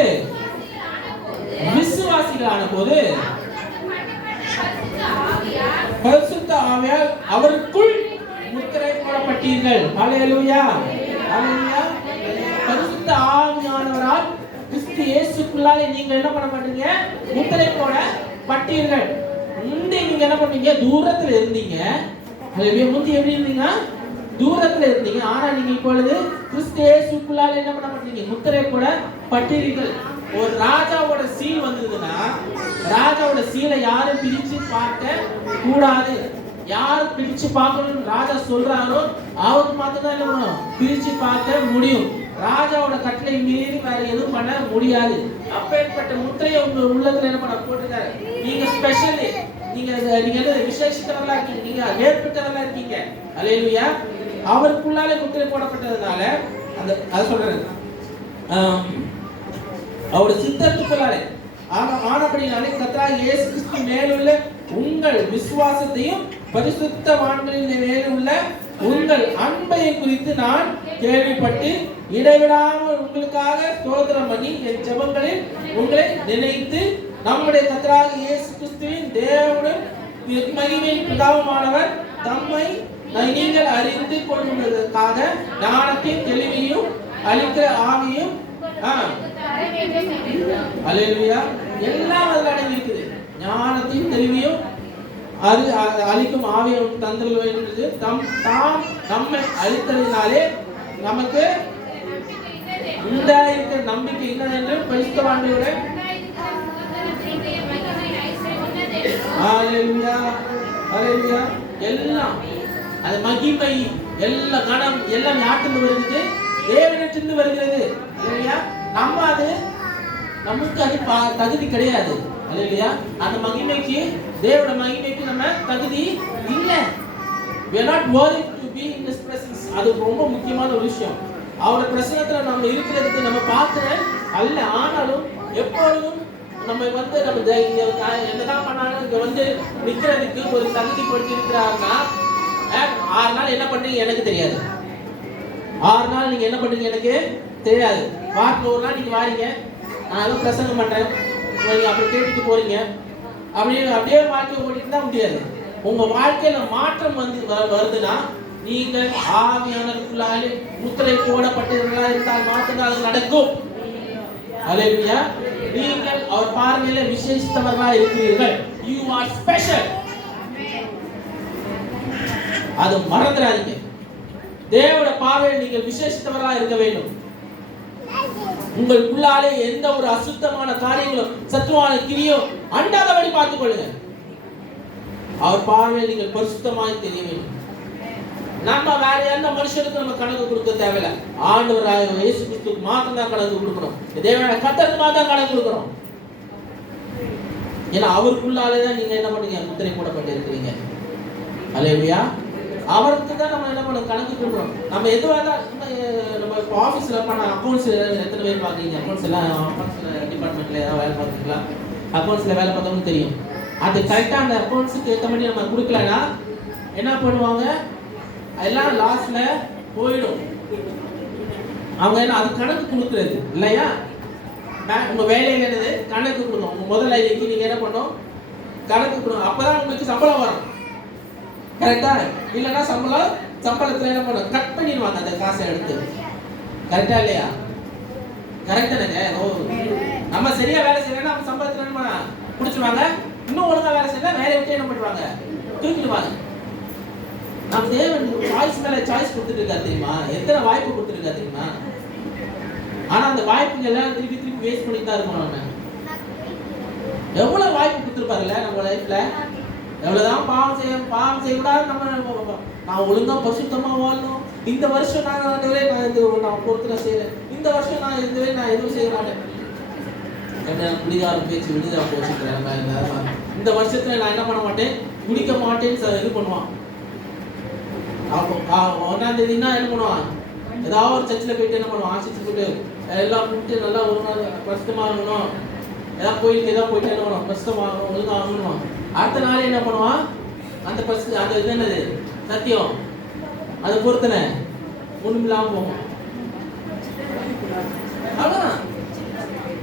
விசுவாசிகளான போது பரிசுத்த ஆவியால் அவருக்குள் முத்திரை போடப்பட்டீர்கள். ஹல்லேலூயா, ஹல்லேலூயா. பரிசுத்த ஆவியானவரால் கிறிஸ்து இயேசுக்குள்ளாலே நீங்கள் என்ன பண்ண மாட்டீங்க? முத்திரை போடப்பட்டீர்கள். முந்தி நீங்க என்ன பண்ணீங்க? தூரத்துல இருந்தீங்க. ஹல்லேலூயா. முந்தி எப்படி இருந்தீங்க? தூரத்துல இருந்தீங்க. ஆனா நீங்க இப்பொழுது கிறிஸ்து இயேசுக்குள்ளாலே என்ன பண்ண மாட்டீங்க? முத்திரை போடப்பட்டீர்கள். ஒரு ராஜாவோட சீல் வந்ததுன்னா ராஜாவோட சீலை யாரும் பிரிச்சு பார்க்க கூடாது. யார் பிரிச்சு பார்க்கணும் ராஜா சொல்றாரோ அவருக்கு மட்டும்தான் என்ன பண்ணணும்? பிரிச்சு பார்க்க முடியும். ராஜாவோட கட்டளை மீறி வேற எதுவும் பண்ண முடியாது. அப்பேற்பட்ட முத்திரையை உங்க உள்ளத்துல என்ன பண்ண போட்டுருக்காரு. நீங்க ஸ்பெஷல், நீங்க என்ன விசேஷித்தவர்களா இருக்கீங்க, நீங்க வேறுபட்டவர்களா இருக்கீங்க. ஹல்லேலூயா. அவருக்குள்ளாலே முத்திரை போடப்பட்டதுனால அந்த அது சொல்றாரு அவருடைய சித்தத்துக்குள்ளாலே ஆனபடினாலே கர்த்தராகிய இயேசு கிறிஸ்து மேலுள்ள உங்கள் விசுவாசத்தையும் பரிசுத்தவான்களின் மேலுள்ள உங்கள் அன்பை குறித்து நான் கேள்விப்பட்டு இடைவிடாமல் உங்களுக்காக ஸ்தோத்திரம் பண்ணி என் ஜெபங்களில் உங்களை நினைத்து நம்முடைய கர்த்தராகிய இயேசு கிறிஸ்துவின் தேவனும் மகிமையின் பிதாவுமானவர் தம்மை நீங்கள் அறிந்து கொள்வதற்காக ஞானத்தின் தெளிவையும் அளிக்கிற ஆவியும் ஹல்லேலூயா எல்லாம் அதுல அடங்கி இருக்குது. ஞானத்தின் தெளிவையும் அது அளிக்கும் ஆவியும் தந்தல் வேண்டும். தாம் நம்மை அளித்ததினாலே நமக்கு உண்டாயிருக்கிற நம்பிக்கை என்னவென்று பரிசுத்தவான்களோட ஹல்லேலூயா, ஹல்லேலூயா. எல்லாம் அது மகிமை எல்லா கணம் எல்லாம் யாத்திலிருந்து வருகிறது? தேவனிடத்திலிருந்து வருகிறது. ஹல்லேலூயா. நம்ம அது நமக்கு அது தகுதி கிடையாது. ஹல்லேலூயா. அந்த மகிமைக்கு தேவனுடைய மகிமைக்கு நம்ம தகுதி இல்ல. we are not worthy to be in his presence. அது ரொம்ப முக்கியமான ஒரு விஷயம். அவருடைய பிரசன்னத்துல நம்ம இருக்கிறதுக்கு நம்ம பாத்திரம் அல்ல. ஆனாலும் எப்பொழுதும் நம்ம நம்ம என்னதான் பண்ணாலும் இங்க நிக்கிறதுக்கு ஒரு தகுதி படுத்தி இருக்கிறாருன்னா 6 நாள் என்ன பண்றீங்க எனக்கு தெரியாது. 6 நாள் நீங்க என்ன பண்றீங்க எனக்கு தெரியாது. வாரத்துல ஒரு நாள் நீங்க வாரீங்க, நான் ஏதோ பிரசங்கம் பண்றேன், அப்புறம் கேட்டுட்டு போறீங்க, அப்படியே வாழ்க்கையை ஓட்டிட்டு தான் முடியாது. உங்க வாழ்க்கையில மாற்றம் வருதுன்னா நீங்கள் ஆவியானவருக்குள்ளாலே முத்திரை போடப்பட்டவர்களா இருந்தால் மாற்றங்கள் அது நடக்கும். ஹல்லேலூயா. நீங்கள் அவர் பார்வையில விசேஷித்தவர்களா இருக்கிறீர்கள். You are special. அது மறந்துடாதீங்க. தேவனுடைய பார்வையில் நீங்கள் விசேஷித்தவர்களா இருக்க வேண்டும். உங்களுக்குள்ளாலே எந்த ஒரு அசுத்தமான காரியங்களும் சத்துருவான கிரியோ அண்டாதபடி பார்த்துக் கொள்ளுங்க. அவர் பார்வையில் நீங்கள் பரிசுத்தமாய் தெரிய வேண்டும். நம்ம வேற எந்த மனுஷனுக்கு நம்ம கணக்கு கொடுக்க தேவையில்லை. ஆண்டவராகிய இயேசு கிறிஸ்துவுக்கு மாத்திரம் தான் கணக்கு கொடுக்கணும். தேவனுடைய கர்த்தருக்கு மாத்திரம் கணக்கு கொடுக்கணும். ஏன்னா அவருக்குள்ளாலே தான் நீங்க என்ன பண்ணீங்க? முத்திரை போடப்பட்டு இருக்கிறீங்க. ஹல்லேலூயா. அவருக்கு தான் நம்ம என்ன பண்ண கணக்கு கொடுக்கணும். நம்ம எதுவாக நம்ம ஆஃபீஸில் பண்ண அக்கௌண்ட்ஸ் எத்தனை பேர் பார்க்குறீங்க? அக்கௌண்ட்ஸில் டிபார்ட்மெண்ட்டில் ஏதாவது வேலை பார்க்குறீங்களா? அக்கௌண்ட்ஸில் வேலை பார்த்தவங்க தெரியும். அது கரெக்டாக அந்த அக்கௌண்ட்ஸுக்கு ஏற்ற மாதிரி நம்ம கொடுக்கலன்னா என்ன பண்ணுவாங்க? எல்லாம் லாஸ்ட்டில் போயிடும். அவங்க என்ன அது கணக்கு கொடுக்குறது இல்லையா? உங்கள் வேலையில் என்னது கணக்கு கொடுக்கணும். உங்கள் முதல் ஐடிக்கு நீங்கள் என்ன பண்ணணும்? கணக்கு கொடுக்கணும். அப்போ தான் உங்களுக்கு சம்பளம் வரும். கரெக்டா? இல்லைன்னா சம்பளத்தில் என்ன பண்ணும்? கட் பண்ணிடுவாங்க அந்த காசை எடுத்து. கரெக்டா இல்லையா? கரெக்ட் தானேங்க? நம்ம சரியா வேலை செய்யலைன்னா நம்ம சம்பளத்தில் என்ன பண்ண பிடிச்சிடுவாங்க. இன்னும் ஒழுங்கா வேலை செய்யல வேலையை விட்டு என்ன பண்ணுவாங்க? தூக்கிடுவாங்க. நம்ம தேவன் சாய்ஸ் மேல சாய்ஸ் கொடுத்துட்டு இருக்கா தெரியுமா? எத்தனை வாய்ப்பு கொடுத்துருக்கா தெரியுமா? ஆனா அந்த வாய்ப்புகள் எல்லாம் திருப்பி திருப்பி வேஸ்ட் பண்ணி தான் இருக்கோம். நம்ம எவ்வளவு வாய்ப்பு கொடுத்துருப்பாருல்ல நம்ம லைஃப்ல. எவ்வளவுதான் பாவம் செய்யக்கூடாது. நம்ம நான் ஒழுங்கா பரிசுத்தமா வாழணும். இந்த வருஷம் நான் பொறுத்துல செய்யறேன். இந்த வருஷம் நான் எதுவும் செய்ய மாட்டேன். குடிகாரம் பேச்சு விடுதலை போச்சுக்கிறேன். இந்த வருஷத்துல நான் என்ன பண்ண மாட்டேன், குடிக்க மாட்டேன்னு இது பண்ணுவான். அப்போ 1ஆம் தேதினா என்ன பண்ணுவான், ஏதாவது ஒரு சர்ச்சில் போயிட்டு என்ன பண்ணுவான், ஆசிச்சு போட்டு எல்லாம் கூப்பிட்டு நல்லா ஒரு நாள் கஷ்டமா இருக்கணும். ஏதாவது கோயிலுக்கு ஏதாவது போயிட்டு என்ன பண்ணுவான், கஷ்டமாகணும் ஒழுங்காக ஆகணும். அடுத்த நாள் என்ன பண்ணுவான், அந்த அந்த இது என்னது சத்தியம் அது பொறுத்தனை ஒண்ணும் இல்லாம போகும். அவ்வளவுதான்.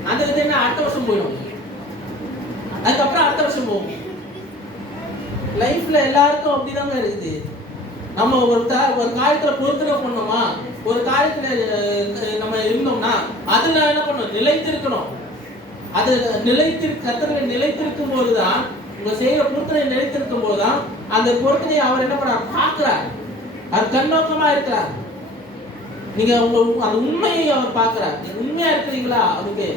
அந்த இது என்ன அடுத்த வருஷம் போயிடும். அதுக்கப்புறம் அடுத்த வருஷம் போகும். லைஃப்ல எல்லாருக்கும் அப்படிதாங்க இருக்குது. நம்ம ஒரு காரியத்துல பொறுத்தனை பண்ணோமா, ஒரு காரியத்துல நம்ம இருந்தோம்னா அதுல என்ன பண்ணணும், நிலைத்து இருக்கணும். அது கர்த்தர்ல நிலைத்திருக்கும் போதுதான், உங்க செய்யற பொறுத்தனை நிலைத்திருக்கும் போதுதான் அந்த பொறுத்தனையை அவர் என்ன பண்ணார் பார்க்கிறார். அது கண்ணோக்கமா இருக்கிறார். நீங்க அந்த உண்மையை அவர் பார்க்கிறார். நீங்க உண்மையா இருக்கிறீங்களா, அதுக்கு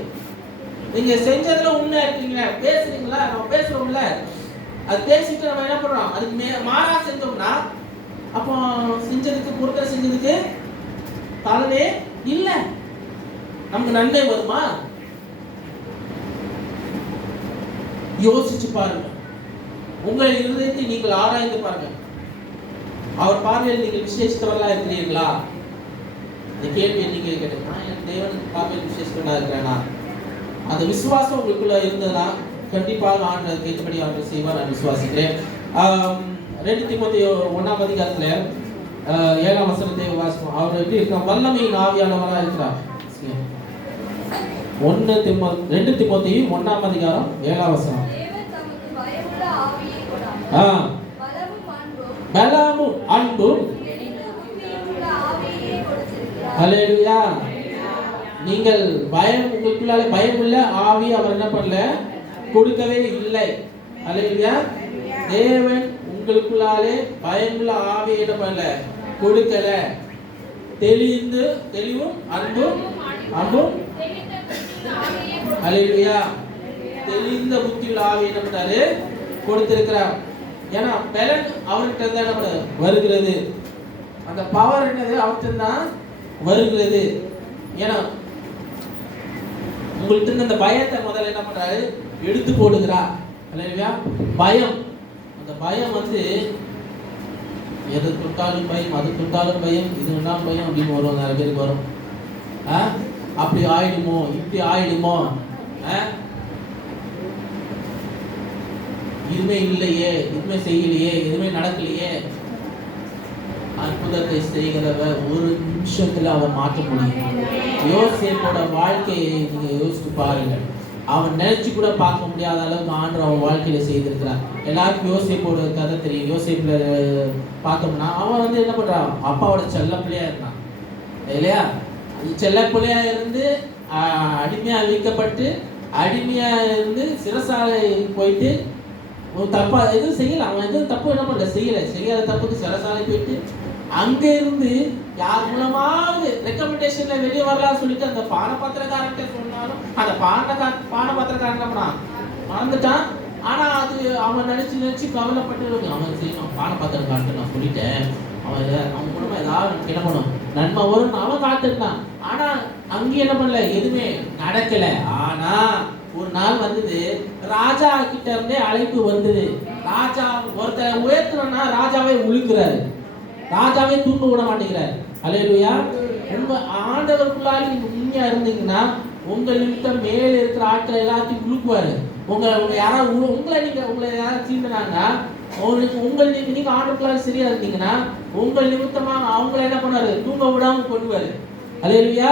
நீங்க செஞ்சதுல உண்மையா இருக்கீங்களா, பேசுறீங்களா. நம்ம பேசுறோம்ல, அது பேசிட்டு நம்ம என்ன பண்றோம், அதுக்கு மாறா செஞ்சோம்னா அப்போ செஞ்சதுக்கு பொறுத்தனை செஞ்சதுக்கு பலனே இல்லை. நமக்கு நன்மை வருமா? யோசிச்சு பாருங்க. உங்கள் இருதயத்தை நீங்கள் ஆராய்ந்து பாருங்க. அவர் பார்வையில் நீங்கள் விசேஷத்தவர்களா இருக்கிறீர்களா? இந்த கேள்வி நீங்க கேட்டீங்கன்னா, என் தேவனுக்கு பார்வையில் விசேஷத்தவனா இருக்கிறேனா? அந்த விசுவாசம் உங்களுக்குள்ள இருந்ததுன்னா கண்டிப்பாக ஆண்டவர் கேட்டபடி ஆண்டவர் செய்வார், நான் விசுவாசிக்கிறேன். 2 தீமோத்தேயு 1ஆம் அதிகாரத்துல 7ஆம் வசனத்தை வாசிப்போம். அவர் எப்படி இருக்கிறார், வல்லமையின் ஆவியானவராக இருக்கிறார். 2 தீமோத்தேயு 1ஆம் அதிகாரம் 7ஆம் வசனம். பலமும் அன்பும். ஹல்லேலூயா. நீங்கள் உங்களுக்குள்ளால பயமுள்ள ஆவி அவர் என்ன பண்ணல, கொடுக்கவே இல்லை. ஹல்லேலூயா. தேவன் உங்களுக்குள்ளாலே பயமுள்ள ஆவி என்ன பண்ணல, கொடுக்கல. தெளிவும் அன்பும் ஹல்லேலூயா. தெளிந்த புத்தியுள்ள ஆவி என்ன பண்ணாரு, கொடுத்திருக்கிறார். ஏன்னா பலன் அவர்கிட்ட தான் வருகிறது. அந்த பவர் என்னது, அவர்கிட்ட தான் வருகிறது. ஏன்னா உங்கள்கிட்ட இந்த பயத்தை முதல்ல என்ன பண்றாரு, எடுத்து போடுகிறார். ஹல்லேலூயா. பயம், அந்த பயம் எது தொட்டாலும் பயம், அது தொட்டாலும் பயம், இது வேண்டாம் பயம் அப்படின்னு வரும். நிறைய பேருக்கு வரும். அப்படி ஆயிடுமோ, இப்படி ஆயிடுமோ, இதுமே இல்லையே, இதுமே செய்யலையே, எதுவுமே நடக்கலையே. அற்புதத்தை செய்கிறவர் ஒரு நிமிஷத்துல அவர் மாற்ற முடியும். யோசேப்போட வாழ்க்கையை நீங்க யோசிச்சு பாருங்க. அவன் நினைச்சு கூட பார்க்க முடியாத அளவுக்கு ஆண்டவர் அவன் வாழ்க்கையில செய்திருக்கிறார். எல்லாருக்கும் யோசேப்போட கதை தெரியும். யோசேப்ல பார்த்தோம்னா அவன் என்ன பண்றான், அப்பாவோட செல்ல பிள்ளையா இருந்தான் இல்லையா. செல்ல பிள்ளையா இருந்து அடிமையா விற்கப்பட்டு, அடிமையா இருந்து சிறைசாலை போயிட்டு தப்பா எதுவும் செய்யல. அவன் எதுவும் தப்பு என்ன பண்ணல, செய்யாத தப்புக்கு சிறைசாலை போயிட்டு அங்க இருந்து யார் மூலமாவது ரெக்கமெண்டேஷன்ல வெளியே வரலாம் சொல்லிட்டு அந்த பானபாத்திரக்காரன்ட்ட சொன்னாலும் அந்த பானபாத்திரக்காரன் என்ன மறந்துட்டான். ஆனா அது அவன் நினைச்சு கவலைப்பட்டு அவன் செய்யணும், பானபாத்திரக்காரன்ட்ட நான் சொல்லிட்டேன், அவன் மூலமா ஏதாவது என்ன பண்ணும், நன்மை வரும்னு அவன் காத்துருந்தான். ஆனா அங்கே என்ன பண்ணல, எதுவுமே நடக்கல. ஆனா ஒரு நாள் வந்தது, ராஜா கிட்ட இருந்தே அழைப்பு வந்தது. ராஜா ஒருத்தரை உயர்த்தணும்னா ராஜாவே உழுக்கிறாரு, ராஜாவே தூங்க விட மாட்டேங்கிறாரு. ஹல்லேலூயா. உங்க ஆண்டவருக்குள்ளால நீங்க உண்மையா இருந்தீங்கன்னா உங்க நிமித்தம் மேல இருக்கிற ஆட்கள் எல்லாத்தையும் உழுக்குவாரு. உங்களை யாராவது சீண்டினாங்கன்னா நீங்க ஆண்டவருக்குள்ளால சரியா இருந்தீங்கன்னா உங்கள் நிமித்தமா அவங்களை என்ன பண்ணாரு, தூங்க விடாம கொண்டுவாரு. ஹல்லேலூயா.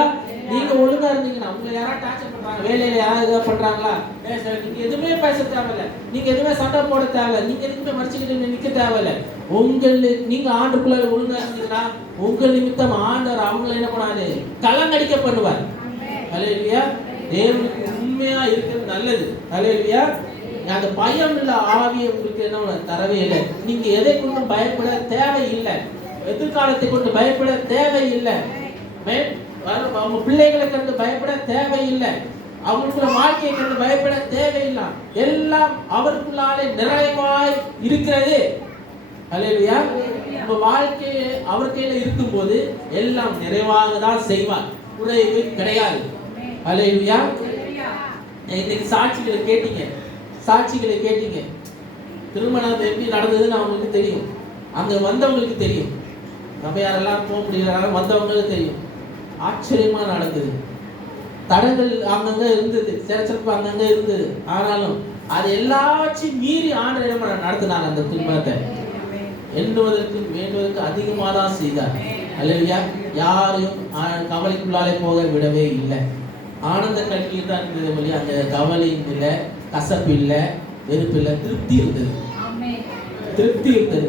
நீங்க ஒழுங்கா இருந்தீங்கன்னா உங்களை யாராவது டார்ச்சர் பண்றாங்க, வேலையில யாராவது ஏதாவது பண்றாங்களா, நீங்க எதுவுமே பேச தேவையில்ல, நீங்க எதுவுமே சண்டை போட தேவையில்ல, நீங்க எதுவுமே மறைச்சிக்கிட்டு நிக்க தேவையில்ல. நீங்க ஆண்டுக்குள்ள ஒழுங்கா இருந்தீங்கன்னா உங்கள் நிமித்தம் ஆண்டவர் அவங்களை என்ன பண்ணாரு, கலங்கடிக்க பண்ணுவார். ஹல்லேலூயா. தேவனுக்கு உண்மையா இருக்கிறது நல்லது. ஹல்லேலூயா. அந்த பயம் இல்ல ஆவியை உங்களுக்கு என்ன தரவே இல்லை. நீங்க எதை கொண்டும் பயப்பட தேவையில்லை, எதிர்காலத்தை கொண்டு பயப்பட தேவையில்லை. அவங்க பிள்ளைகளை கண்டு பயப்பட தேவையில்லை, அவங்களுக்குள்ள வாழ்க்கையை கண்டு பயப்பட தேவையில்லை. எல்லாம் அவருக்குள்ளாலே நிறைவாய் இருக்கிறது. அல்லேலூயா. நம்ம வாழ்க்கை அவர் கையில இருக்கும்போது எல்லாம் நிறைவாக தான் செய்வார், குறைவு கிடையாது. அல்லேலூயா. இன்னைக்கு சாட்சிகளை கேட்டீங்க. திருமணம் எப்படி நடந்ததுன்னு அவங்களுக்கு தெரியும், அங்க வந்தவங்களுக்கு தெரியும். நம்ம யாரெல்லாம் போக முடியல, வந்தவங்களுக்கு தெரியும். ஆச்சரியமா நடந்தது. தடங்கள் அங்கங்க இருந்தது, சிறப்பு அங்கங்க இருந்தது. ஆனாலும் அது எல்லாவற்றையும் மீறி ஆண்டவர் நடத்தினாங்க. அந்த திருமணத்தை எண்ணுவதற்கு வேண்டுவதற்கு அதிகமாக தான் செய்தார். அல்லேலூயா. யாரையும் கவலைக்குள்ளாலே போக விடவே இல்லை. ஆனந்த கண்ணீர் தான் இருந்தது வழி. அந்த கவலையும் இல்லை, கசப்பு இல்லை, வெறுப்பு இல்லை, திருப்தி இருந்தது.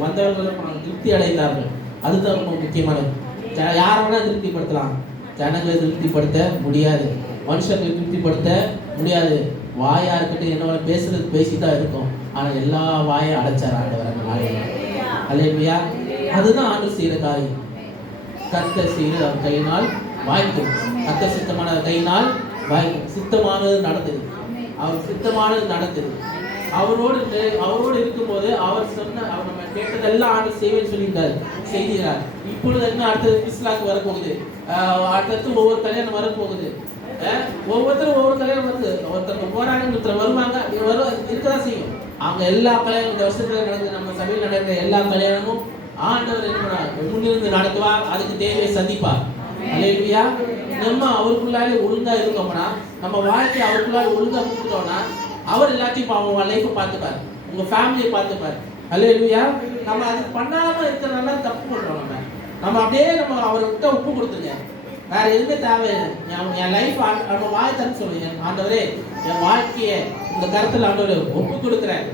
வந்தவர்கள் திருப்தி அடைந்தார்கள். அதுதான் ரொம்ப முக்கியமானது. யாரை வேணா திருப்திப்படுத்தலாம், ஜனங்களை திருப்திப்படுத்த முடியாது, மனுஷங்களை திருப்திப்படுத்த முடியாது. வாயா இருக்கட்டும், என்ன பேசுறது பேசிதான் இருக்கும். ஆனா எல்லா வாயும் அடைச்சார் ஆண்டவர் அந்த நாளில். அல்லேலூயா. அதுதான் ஆண்டு செய்யற காரியம். கர்த்தர் செய்யறது அவர் கையினால் வாய்க்கும். கர்த்தர் சித்தமான கையினால் வாய்க்கும். சித்தமானது நடந்தது, அவர் சித்தமானது நடந்தது. அவரோடு இருக்கும்போது அவர் சொன்ன, அவர் நம்ம கேட்டதெல்லாம் ஆண்டு செய்வேன்னு சொல்லியிருந்தார், செய்கிறார். இப்பொழுது என்ன, அடுத்தது கிறிஸ்லாக்கு வரப்போகுது, அடுத்தது ஒவ்வொரு கல்யாணம் வரப்போகுது. ஒவ்வொருத்தரும் ஒவ்வொரு கல்யாணம் வருது. ஒருத்தர் போறாங்க, ஒருத்தர் வருவாங்க, இருக்கதான் செய்யும். அவங்க எல்லா கல்யாணம் இந்த வருஷத்துல நடக்குது, நம்ம சபையில் நடக்கிற எல்லா கல்யாணமும் ஆண்டவர் என்ன பண்ணார், முன்னிருந்து நடத்துவார். அதுக்கு தேவையை சந்திப்பார். அல்லேலூயா. நம்ம அவருக்குள்ளாலே ஒழுங்கா இருக்கோம்னா, நம்ம வாழ்க்கையை அவருக்குள்ளாலே ஒழுங்கா கொடுத்துட்டோம்னா, அவர் எல்லாத்தையும் அவங்க லைஃப்பை பார்த்துப்பார், உங்க ஃபேமிலியை பார்த்துப்பார். அல்லேலூயா. நம்ம அது பண்ணாம இருக்கிறதுனால தப்பு பண்றோம். நம்ம அப்படியே நம்ம அவர்கிட்ட ஒப்பு கொடுத்துருங்க, வேற எதுவுமே தேவையில்லை. என் லைஃப் நம்ம வாழ்த்தன்னு சொல்லுங்க, ஆண்டவரே என் வாழ்க்கையை இந்த கருத்துல ஆண்டவரே ஒப்பு கொடுக்குறேன்,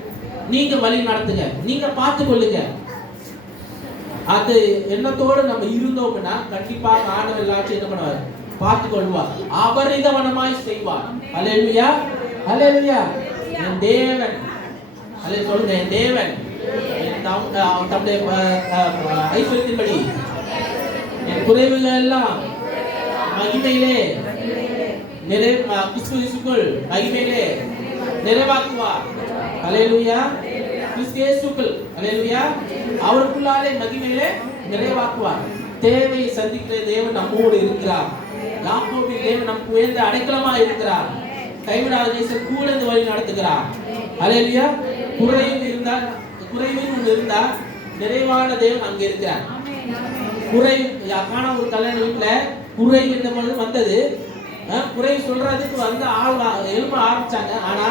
நீங்க வழி நடத்துங்க, நீங்க பார்த்து கொள்ளுங்க. அது எண்ணத்தோடு நம்ம இருந்தோம்னா கண்டிப்பாக ஆண்டவர் எல்லாத்தையும் என்ன பண்ணுவார், பார்த்து கொள்வார், அபரிதவனமாய் செய்வார். அல்லேலூயா. அல்லேலூயா. என் தேவன், அல்லே சொல்லுங்க, என் தேவன் தம்முடைய ஐஸ்வர்யத்தின்படி என் குறைவுகள் எல்லாம் மகிமையிலே கிறிஸ்துவுக்குள் மகிமையிலே நிறைவாக்குவார். அல்லேலூயா. கிறிஸ்துவுக்குள் அல்லேலூயா, அவருக்குள்ளாலே மகிமையிலே நிறைவாக்குவார். தேவையை சந்திக்கிற தேவன் நம்மோடு இருக்கிறார். யாக்கோபின் தேவன் நமக்கு உயர்ந்த அடைக்கலமா இருக்கிறார். கைவிடாத தேசம் கூட இந்த வழி நடத்துகிறார். அல்லேலூயா. குறைவு இருந்தா நிறைவான தேவன் அங்க இருக்கிறார். குறை யாக்கான ஒரு கல்யாண வீட்டுல குறை இந்த பொழுது வந்தது, குறை சொல்றதுக்கு வந்து எழுப்ப ஆரம்பிச்சாங்க. ஆனா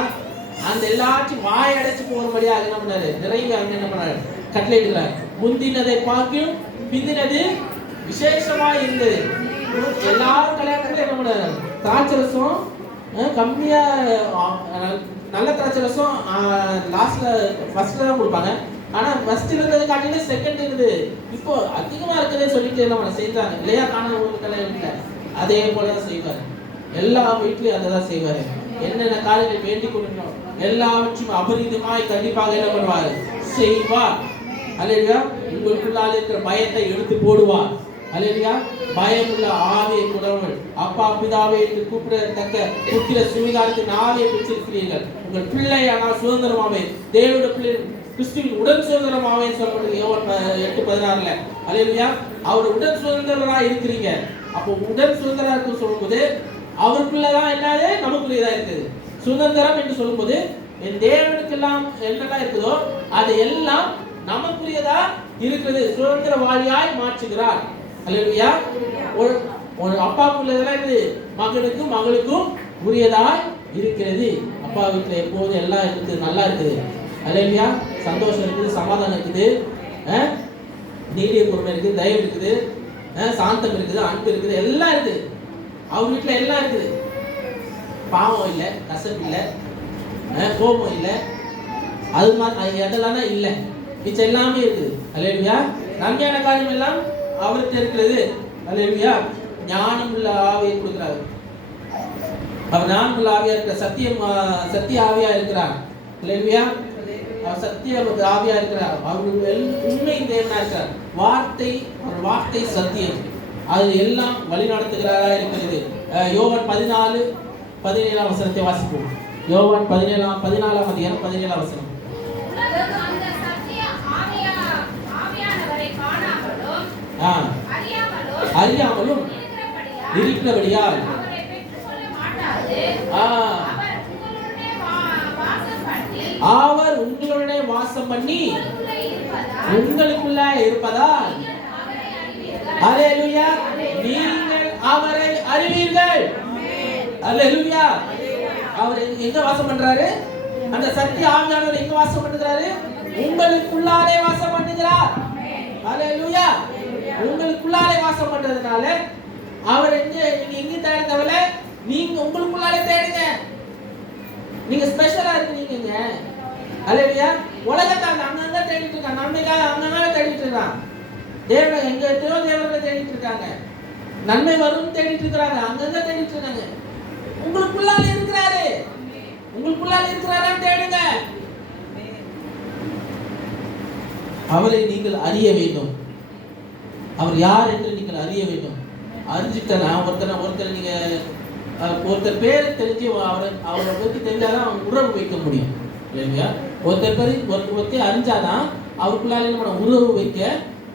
அந்த எல்லாத்தையும் வாய் அடைச்சு போகும்படியாக என்ன பண்ணாரு, நிறைவு அங்க என்ன பண்ணாரு, கட்டளையிடுறார். முந்தினதை பார்க்கும் பிந்தினது விசேஷமா இருந்தது. எல்லாரும் கல்யாணத்துல என்ன பண்ணாரு, திராட்சரசம் கம்மியா, நல்ல திராட்சரசம் லாஸ்ட்ல ஃபர்ஸ்ட்ல தான் கொடுப்பாங்க. ஆனா ஃபர்ஸ்ட் இருந்தது காட்டில செகண்ட் இருந்தது, இப்போ அதிகமா இருக்குதே சொல்லிட்டு என்ன செய்தாங்க இல்லையா? காண ஒரு கல்யாணத்துல அதே போலதான் செய்வார். எல்லா வீட்லயும் அதை தான் செய்வாரு. என்னென்ன காரியங்களை வேண்டிக் கொள்ளணும் எல்லாவற்றையும் அபரிதமாய் கண்டிப்பாக என்ன பண்ணுவாரு, செய்வார். அல்லேலூயா. உங்களுக்குள்ளால இருக்கிற பயத்தை எடுத்து போடுவார். அல்லேலூயா. பயமுள்ள ஆவியை கொண்டவர்கள் அப்பா பிதாவே என்று கூப்பிடத்தக்க புத்திர சுவிகாரத்தின் ஆவியை பெற்றிருக்கிறீர்கள். உங்கள் பிள்ளையானால் சுதந்திரமாவே தேவனுடைய பிள்ளை கிறிஸ்துவின் உடன் சுதந்திரமாவே சொல்லப்படுது யோவான் 8:16. அல்லேலூயா. அவர் உடன் சுதந்திரராக இருக்கிறீங்க. அப்போ உடன் சுதந்திரா இருக்கு சொல்லும்போது அவருக்குள்ளதான் என்னது, நமக்குள்ளதா இருக்குது. சுதந்திரம் என்று சொல்லும்போது என் தேவனுக்கெல்லாம் என்னெல்லாம் இருக்குதோ அது எல்லாம் நமக்குரியதா இருக்கிறது. சுதந்திர வாழியாய் மாற்றுகிறார். அல்லேலூயா. ஒரு அப்பாவுக்குள்ளதெல்லாம் இருக்குது, மகனுக்கும் மகளுக்கும் உரியதாய் இருக்கிறது. அப்பா வீட்டுல எப்போதும் எல்லாம் இருக்குது, நல்லா இருக்குது. அல்லேலூயா. சந்தோஷம் இருக்குது, சமாதானம் இருக்குது, நீடிய பொறுமை இருக்குது, தயவு இருக்குது, சாந்தம் இருக்குது, அன்பு இருக்குது, எல்லாம் இருக்குது. அவர் வீட்டுல எல்லாம் இருக்குது. பாவம் இல்லை, கசப்பு இல்லை, கோபம் இல்லை, அது மாதிரி அதெல்லாம் தான் இல்லை, மிச்சம் எல்லாமே இருக்குது. அல்லேலூயா. நன்மையான காரியம் எல்லாம் அவருக்கு இருக்கிறது. அல்லேலூயா. ஞானம் உள்ள ஆவியை கொடுக்கிறார். அவர் ஞானம் உள்ள ஆவியா இருக்கிற சத்திய ஆவியா இருக்கிறார். அல்லேலூயா. அவர் சத்திய ஆவியா இருக்கிறார். அவர் உண்மை தேவனா இருக்கிறார். வார்த்தை சத்தியம். அது எல்லாம் வழி நடத்துகிறதா இருக்கிறது. யோவான் 14:17 வசனத்தை வாசிப்போம். யோவான் 14 அதிகாரம் 17 வசனம். அறியாமலும் இருக்கிறபடியால் அவர் உங்களுடைய வாசம் பண்ணி உங்களுக்குள்ள இருப்பதால் அல்லேலூயா நீங்கள் அவரை அறிவீர்கள். அல்லேலூயா. அவர் எங்க வாசம் பண்றாரு? அந்த சத்திய ஆவியானவர் எங்க வாசம் பண்ணுகிறாரு? உங்களுக்குள்ளாலே வாசம் பண்ணுகிறார். அல்லேலூயா. உங்களுக்குள்ளாலே வாசம் பண்றதுனால அவர் எங்க தேடுறவள நீங்க உங்களுக்குள்ளாலே தேடுங்க. நீங்க ஸ்பெஷலா இருக்கீங்க. அல்லேலூயா. உலகத்தால் அங்கங்க தேடிட்டு இருக்காங்க, நன்மைக்காக அங்கங்க தேடிட்டு இருக்காங்க. தேவன் எங்க எத்தனையோ தேவர்களை தேடிட்டு இருக்காங்க, நன்மை வரும் தேடிட்டு இருக்காங்க, அங்கங்க தேடிட்டு இருக்காங்க. உங்களுக்குள்ளால இருக்கிறாரு, உங்களுக்குள்ளால இருக்கிறாரான்னு தேடுங்க. அவரை நீங்கள் அறிய வேண்டும். அவர் யார் என்று நீங்கள் அறிய வேண்டும். அறிஞ்சிட்டனா ஒருத்தர் நீங்க ஒருத்தர் பேரை தெரிஞ்சு அவரை பற்றி தெரிஞ்சாதான் அவங்க உறவு வைக்க முடியும். இல்லையா? ஒருத்தர் அறிஞ்சாதான் அவருக்குள்ளால என்ன பண்ண உறவு வைக்க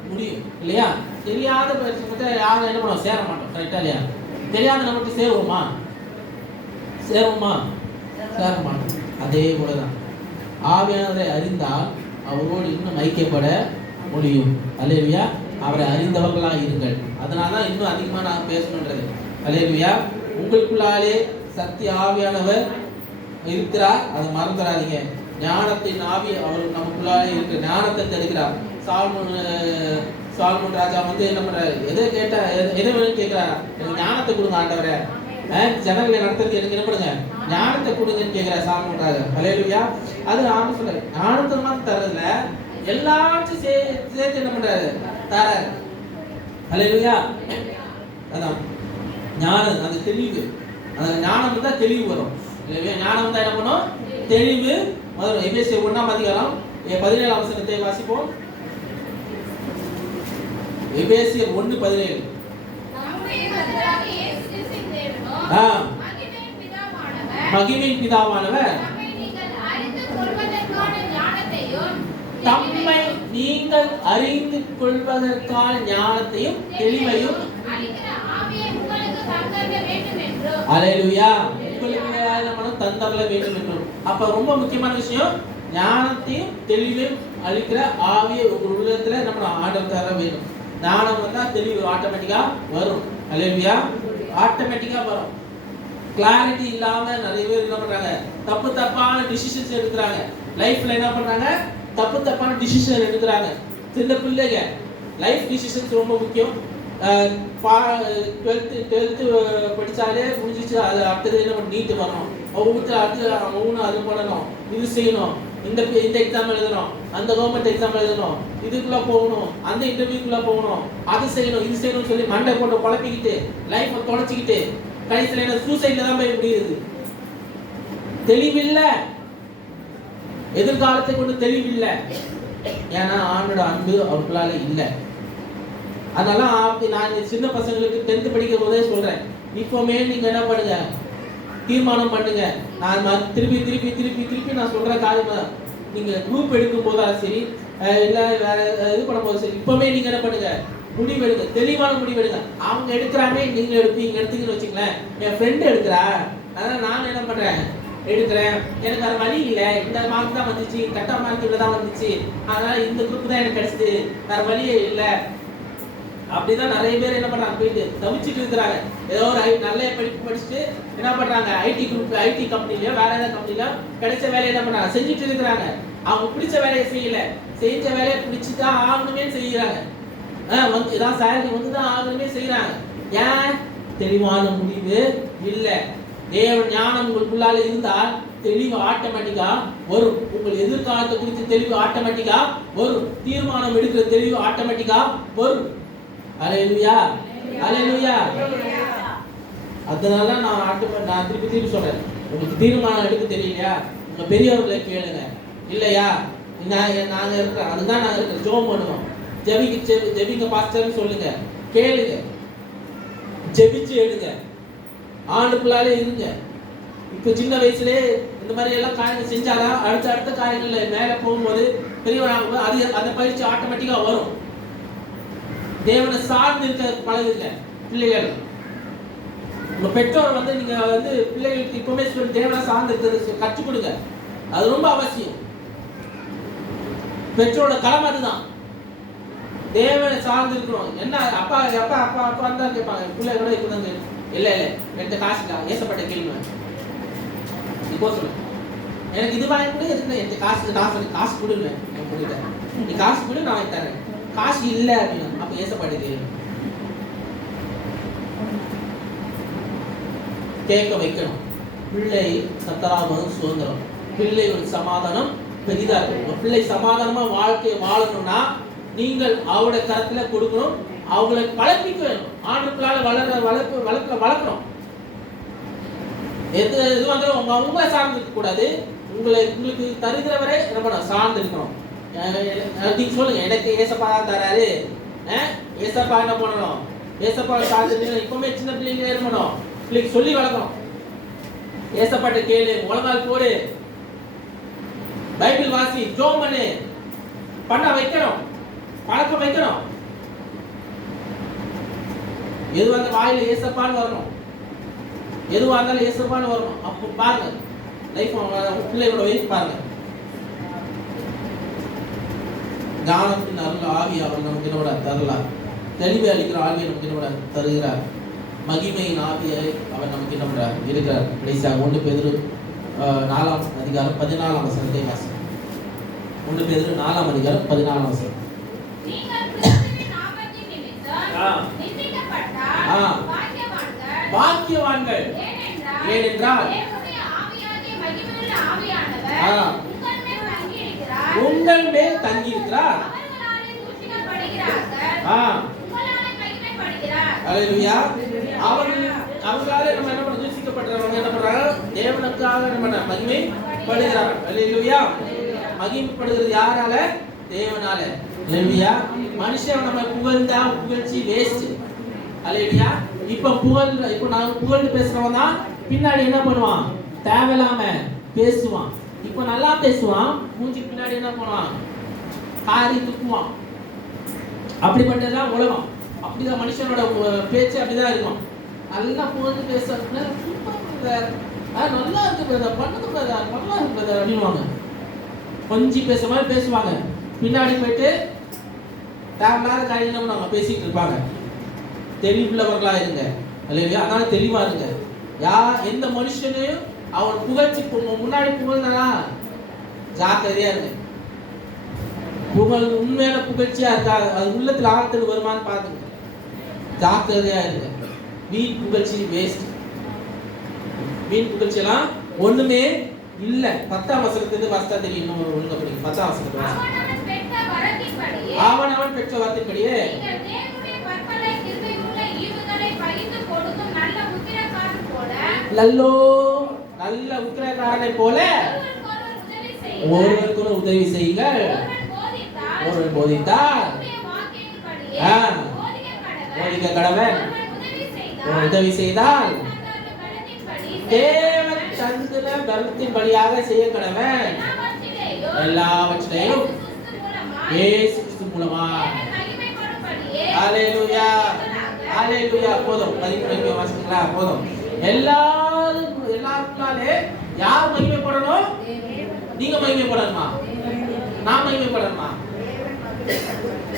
முடியும். இல்லையா? தெரியாத பிரச்சனை யாரும் என்ன பண்ணுவோம், சேர மாட்டோம். கரெக்டா இல்லையா? தெரியாத நமக்கு சேருவோமா? சேர மாட்டோம். அதே போலதான் ஆவியானவரை அறிந்தால் அவரோடு இன்னும் ஐக்கியப்பட முடியும். அல்லேலூயா. அவரை அறிந்தவர்களா இருங்கள். அதனாலதான் இன்னும் அதிகமா நான் பேசணுன்றது. அல்லேலூயா. உங்களுக்குள்ளாலே சத்திய ஆவியானவர் இருக்கிறார், அதை மறந்துடாதீங்க. ஞானத்தின் ஆவி அவர் நமக்குள்ளாலே இருக்கிற ஞானத்தை தருகிறார். சால்மோன் ராஜா என்ன பண்றாரு? எதை வேணும்னு கேட்கிறாரா? எனக்கு ஞானத்தை கொடுங்க ஆண்டவரே, ஜனங்களை நடத்துறதுக்கு எனக்கு என்ன பண்ணுங்க, ஞானத்தை கொடுங்கன்னு கேட்கிறார் சால்மோன் ராஜா. அல்லேலூயா. அது ஆண்டு சொல்றாரு, ஞானத்தை மாதிரி தரதுல எல்லாத்தையும் சேர்த்து என்ன பண்றாரு, தராரு. அல்லேலூயா. அதான் ஞானம், அந்த தெளிவு. அந்த ஞானம் வந்தா தெளிவு வரும். ஞானம் வந்தா என்ன பண்ணும், தெளிவு வரும். எபேசியர் 1 அதிகாரம் 17 வசனத்தை வாசிப்போம். எபேசியர் 1:17. மகிமையின் பிதாவானவர் தம்மை நீங்கள் அறிந்து கொள்வதற்கான ஞானத்தையும் தெளிவையும் அல்லேலூயா உங்களுக்கு தந்தரல வேண்டும் என்றும். அப்ப ரொம்ப முக்கியமான விஷயம், ஞானத்தையும் தெளிவையும் அளிக்கிற ஆவியை உங்க உள்ளத்துல நம்ம ஆர்டர் தர வேணும். ஞானம் வந்தா தெளிவு ஆட்டோமேட்டிக்கா வரும். அல்லேலூயா. ஆட்டோமேட்டிக்கா வரும். கிளாரிட்டி இல்லாம நிறைய பேர் என்ன பண்றாங்க, தப்பான டிசிஷன்ஸ் எடுக்கிறாங்க. லைஃப்ல என்ன பண்றாங்க, தப்பான டிசிஷன் எடுக்கிறாங்க. சின்ன பிள்ளைங்க லைஃப் டிசிஷன்ஸ் ரொம்ப முக்கியம். 12th படிச்சாலே முடிஞ்சிச்சு. அது அடுத்தது என்ன பண்ண, நீட்டு வரணும், அடுத்து அது பண்ணணும், இது செய்யணும், இந்த எக்ஸாம் எழுதணும், அந்த கவர்மெண்ட் எக்ஸாம் எழுதணும், இதுக்குள்ள போகணும், அந்த இன்டர்வியூக்குள்ள போகணும், அது செய்யணும், இது செய்யணும்னு சொல்லி மண்டை கொண்டு குழப்பிக்கிட்டு லைஃப்பை தொலைச்சிக்கிட்டு கடைசியில் என்ன சூசைட்ல தான் போய் முடியுது. தெளிவில்லை, எதிர்காலத்தை கொண்டு தெளிவில்லை. ஏன்னா ஆண்டோட அன்பு அவர்களால இல்லை. அதனால நான் சின்ன பசங்களுக்கு 10th படிக்கும் போதே சொல்றேன், இப்போமே நீங்க என்ன பண்ணுங்க, தீர்மானம் பண்ணுங்க. நான் திருப்பி நான் சொல்ற காரியம், நீங்க குரூப் எடுக்கும் போதா சரி, இல்ல வேற இது பண்ணும்போது சரி, இப்போமே நீங்க என்ன பண்ணுங்க, முடிவெடுங்க, தெளிவான முடிவெடுங்க. அவங்க எடுக்கிறாங்க, நீங்க எடுத்தீங்கன்னு வச்சுங்களேன். என் ஃப்ரெண்டு எடுக்கிறா, அதனால நான் என்ன பண்றேன், எடுக்கிறேன். எனக்கு வேற வழி இல்லை, இந்த மார்க் தான் வந்துச்சு, கட்ட மார்க் இவ்வளவுதான் வந்துச்சு, அதனால இந்த குரூப் தான் எனக்கு கிடைச்சது, வேற வழியே இல்லை. அப்படிதான் நிறைய பேர் என்ன பண்றாங்க, போயிட்டு தவிச்சிட்டு இருக்கிறாங்க. ஏதோ ஒரு நல்ல படிப்பு படிச்சுட்டு என்ன பண்றாங்க, ஐடி கம்பெனிலயோ வேற ஏதாவது கம்பெனிலயோ கிடைச்ச வேலையை என்ன பண்றாங்க, செஞ்சுட்டு இருக்கிறாங்க. அவங்க பிடிச்ச வேலையை செய்யல, செஞ்ச வேலையை பிடிச்சுதான் ஆகணுமே செய்யறாங்க. இதான் சேலரி வந்துதான் ஆகணுமே செய்யறாங்க. ஏன்? தெளிவான முடிவு இல்லை. தேவன் ஞானம் உங்களுக்குள்ளால இருந்தால் தெளிவு ஆட்டோமேட்டிக்கா வரும். உங்கள் எதிர்காலத்தை குறித்து தெளிவு ஆட்டோமேட்டிக்கா வரும். தீர்மானம் எடுக்கிற தெளிவு ஆட்டோமேட்டிக்கா வரும். அல்லேலூயா, அல்லேலூயா. அதனால நான் திருப்பி சொல்றேன், உங்களுக்கு தீர்மானம் எடுக்க தெரியலையா, உங்க பெரியவர்களை கேளுங்க. இல்லையா, நாங்க இருக்கிறோம், அதுதான் நாங்க இருக்கிறோம், ஜோம் பண்ணுவோம், ஜெபிங்க பாஸ்டர்னு சொல்லுங்க, கேளுங்க. ஜெபிச்சு எடுங்க, ஆண்டுக்குள்ளாலே இருங்க. இப்போ சின்ன வயசுலேயே இந்த மாதிரி எல்லாம் காரியங்கள் செஞ்சாதான் அடுத்த காரியங்கள் மேலே போகும்போது பெரியவனாகும்போது அது அந்த பயிற்சி ஆட்டோமேட்டிக்காக வரும். தேவனை சார்ந்து இருக்க பழகுங்க. பிள்ளைகள், உங்க பெற்றோர் வந்து நீங்க வந்து பிள்ளைகளுக்கு இப்பவுமே சொல்லி தேவனை சார்ந்து இருக்கிறது கற்றுக் கொடுங்க. அது ரொம்ப அவசியம். பெற்றோரோட கடமை அதுதான். தேவனை சார்ந்து இருக்கிறோம். என்ன அப்பா அப்பா அப்பா அப்பா தான் கேட்பாங்க. பிள்ளை கூட இருக்குதாங்க. இல்லை என்கிட்ட காசு இல்லை, ஏசப்பட்ட கேள்வி இப்போ சொல்லு, எனக்கு இது வாங்கி கூட எதுக்கு என் காசு கொடுங்க, நீ காசு கொடு நான் வாங்கி தரேன். காசு இல்லை அப்படின்னா அப்ப ஏசப்பட்ட கேள்வி கேட்க வைக்கணும். பிள்ளை சத்தராமதும் சுதந்திரம். பிள்ளை ஒரு சமாதானம் பெரிதா இருக்கும். ஒரு பிள்ளை சமாதானமா வாழ்க்கையை வாழணும்னா நீங்கள் அவருடைய கருத்துல கொடுக்கணும். அவங்களை பழப்பிக்க வேணும். ஆண்டுக்குள்ளால வளர்க்கணும். எது வந்தாலும் உங்க சார்ந்து இருக்க கூடாது. உங்களுக்கு தருகிறவரை நம்ம சார்ந்து இருக்கணும். நீங்க சொல்லுங்க, எனக்கு ஏசப்பா தான் தராரு, ஏசப்பா என்ன பண்ணணும், ஏசப்பா சார்ந்து இப்பவுமே சின்ன பிள்ளைங்க என்ன பண்ணணும், பிள்ளைக்கு சொல்லி வளர்க்கணும். ஏசப்பாட்ட கேளு, முழங்கால் போடு, பைபிள் வாசி, ஜோம் பண்ணு, பண்ண வைக்கணும், பழக்கம் வைக்கணும். எதுவாக இருந்தாலும் வாயில ஏசப்பான்னு வரணும். எதுவாக இருந்தாலும் ஏசப்பான்னு வரணும். அப்போ பாருங்க லைஃப் பிள்ளைகளோட வைத்து பாருங்க. ஞானத்தின் அருள் ஆவி அவர் நமக்கு என்னோட தரலாம். தெளிவை அளிக்கிற ஆவியை நமக்கு என்னோட தருகிறார். மகிமையின் ஆவியை அவர் நமக்கு என்ன இருக்கிறார். கடைசியாக 1 பேதுரு 4ஆம் அதிகாரம் 14ஆம் வசனத்தை வாசிக்கிறோம். 1 பேதுரு 4ஆம் அதிகாரம் 14ஆம் வசனம். பாக்கியவான்கள் ஏனென்றால் உங்கள் மேல் தங்கி இருக்கிறார். அல்லேலூயா. அவர்களாலே நம்ம என்ன பண்ண தூசிக்கப்படுறவங்க என்ன பண்றாங்க, தேவனுக்காக நம்ம மகிமைப்படுகிறாங்க. அல்லேலூயா. மகிமைப்படுகிறது யாரால? தேவனால. அல்லேலூயா. மனுஷன் நம்ம புகழ்ந்தா புகழ்ச்சி வேஸ்ட். அல்லேலூயா. இப்போ நான் புகழ்ந்து பேசுறவன் தான் பின்னாடி என்ன பண்ணுவான், தேவையில்லாம பேசுவான். இப்போ நல்லா பேசுவான், மூஞ்சி பின்னாடி என்ன பண்ணுவான், காரி துப்புவான். அப்படிப்பட்டதான் உலகம். அப்படிதான் மனுஷனோட பேச்சு அப்படிதான் இருக்கும். நல்லா புகழ்ந்து பேசுறது நல்லா இருக்கு பிரதர், பண்ணுது பிரதர், நல்லா இருக்கு பிரதர் அப்படின்வாங்க. கொஞ்சம் பேச மாதிரி பேசுவாங்க, பின்னாடி போயிட்டு தேவையில்லாத காரியம் நம்ம பேசிட்டு இருப்பாங்க. தெளிவுள்ளவர்களா இருங்க. அல்லேலூயா. அதனால தெளிவா இருங்க. எந்த மனுஷனையும் அவன் புகழ்ச்சி முன்னாடி புகழ்ந்தா ஜாக்கிரதையா இருங்க. உண்மையான புகழ்ச்சியா இருக்கா, அது உள்ளத்துல ஆழத்தில் வருமானு பாத்துங்க. ஜாக்கிரதையா இருங்க. வீண் புகழ்ச்சி வேஸ்ட். வீண் புகழ்ச்சி எல்லாம் ஒண்ணுமே இல்ல. 10ஆம் வசனத்திலிருந்து வாசித்தா தெரியும். ஒழுங்கா படிங்க. 10ஆம் வசனத்தை அவன் பெற்ற வார்த்தைப்படியே நல்ல உக்கிரக்காரனை போல ஒருவருக்கு உதவி செய்யுங்கள். ஒருவன் போதித்தால் போதிக்க கடவன், உதவி செய்தால் தேவன் தந்தின பலத்தின் வழியாக செய்ய கடவன். எல்லாவற்றையும் இயேசு கிறிஸ்து மூலமா. அல்லேலூயா. அல்லேலூயா. போதும். 13 வாசிங்களா? போதும். எல்லாருக்குள்ளாலே யார் மகிமைப்படணும்? நீங்க மகிமைப்படணுமா? நான் மகிமைப்படணுமா?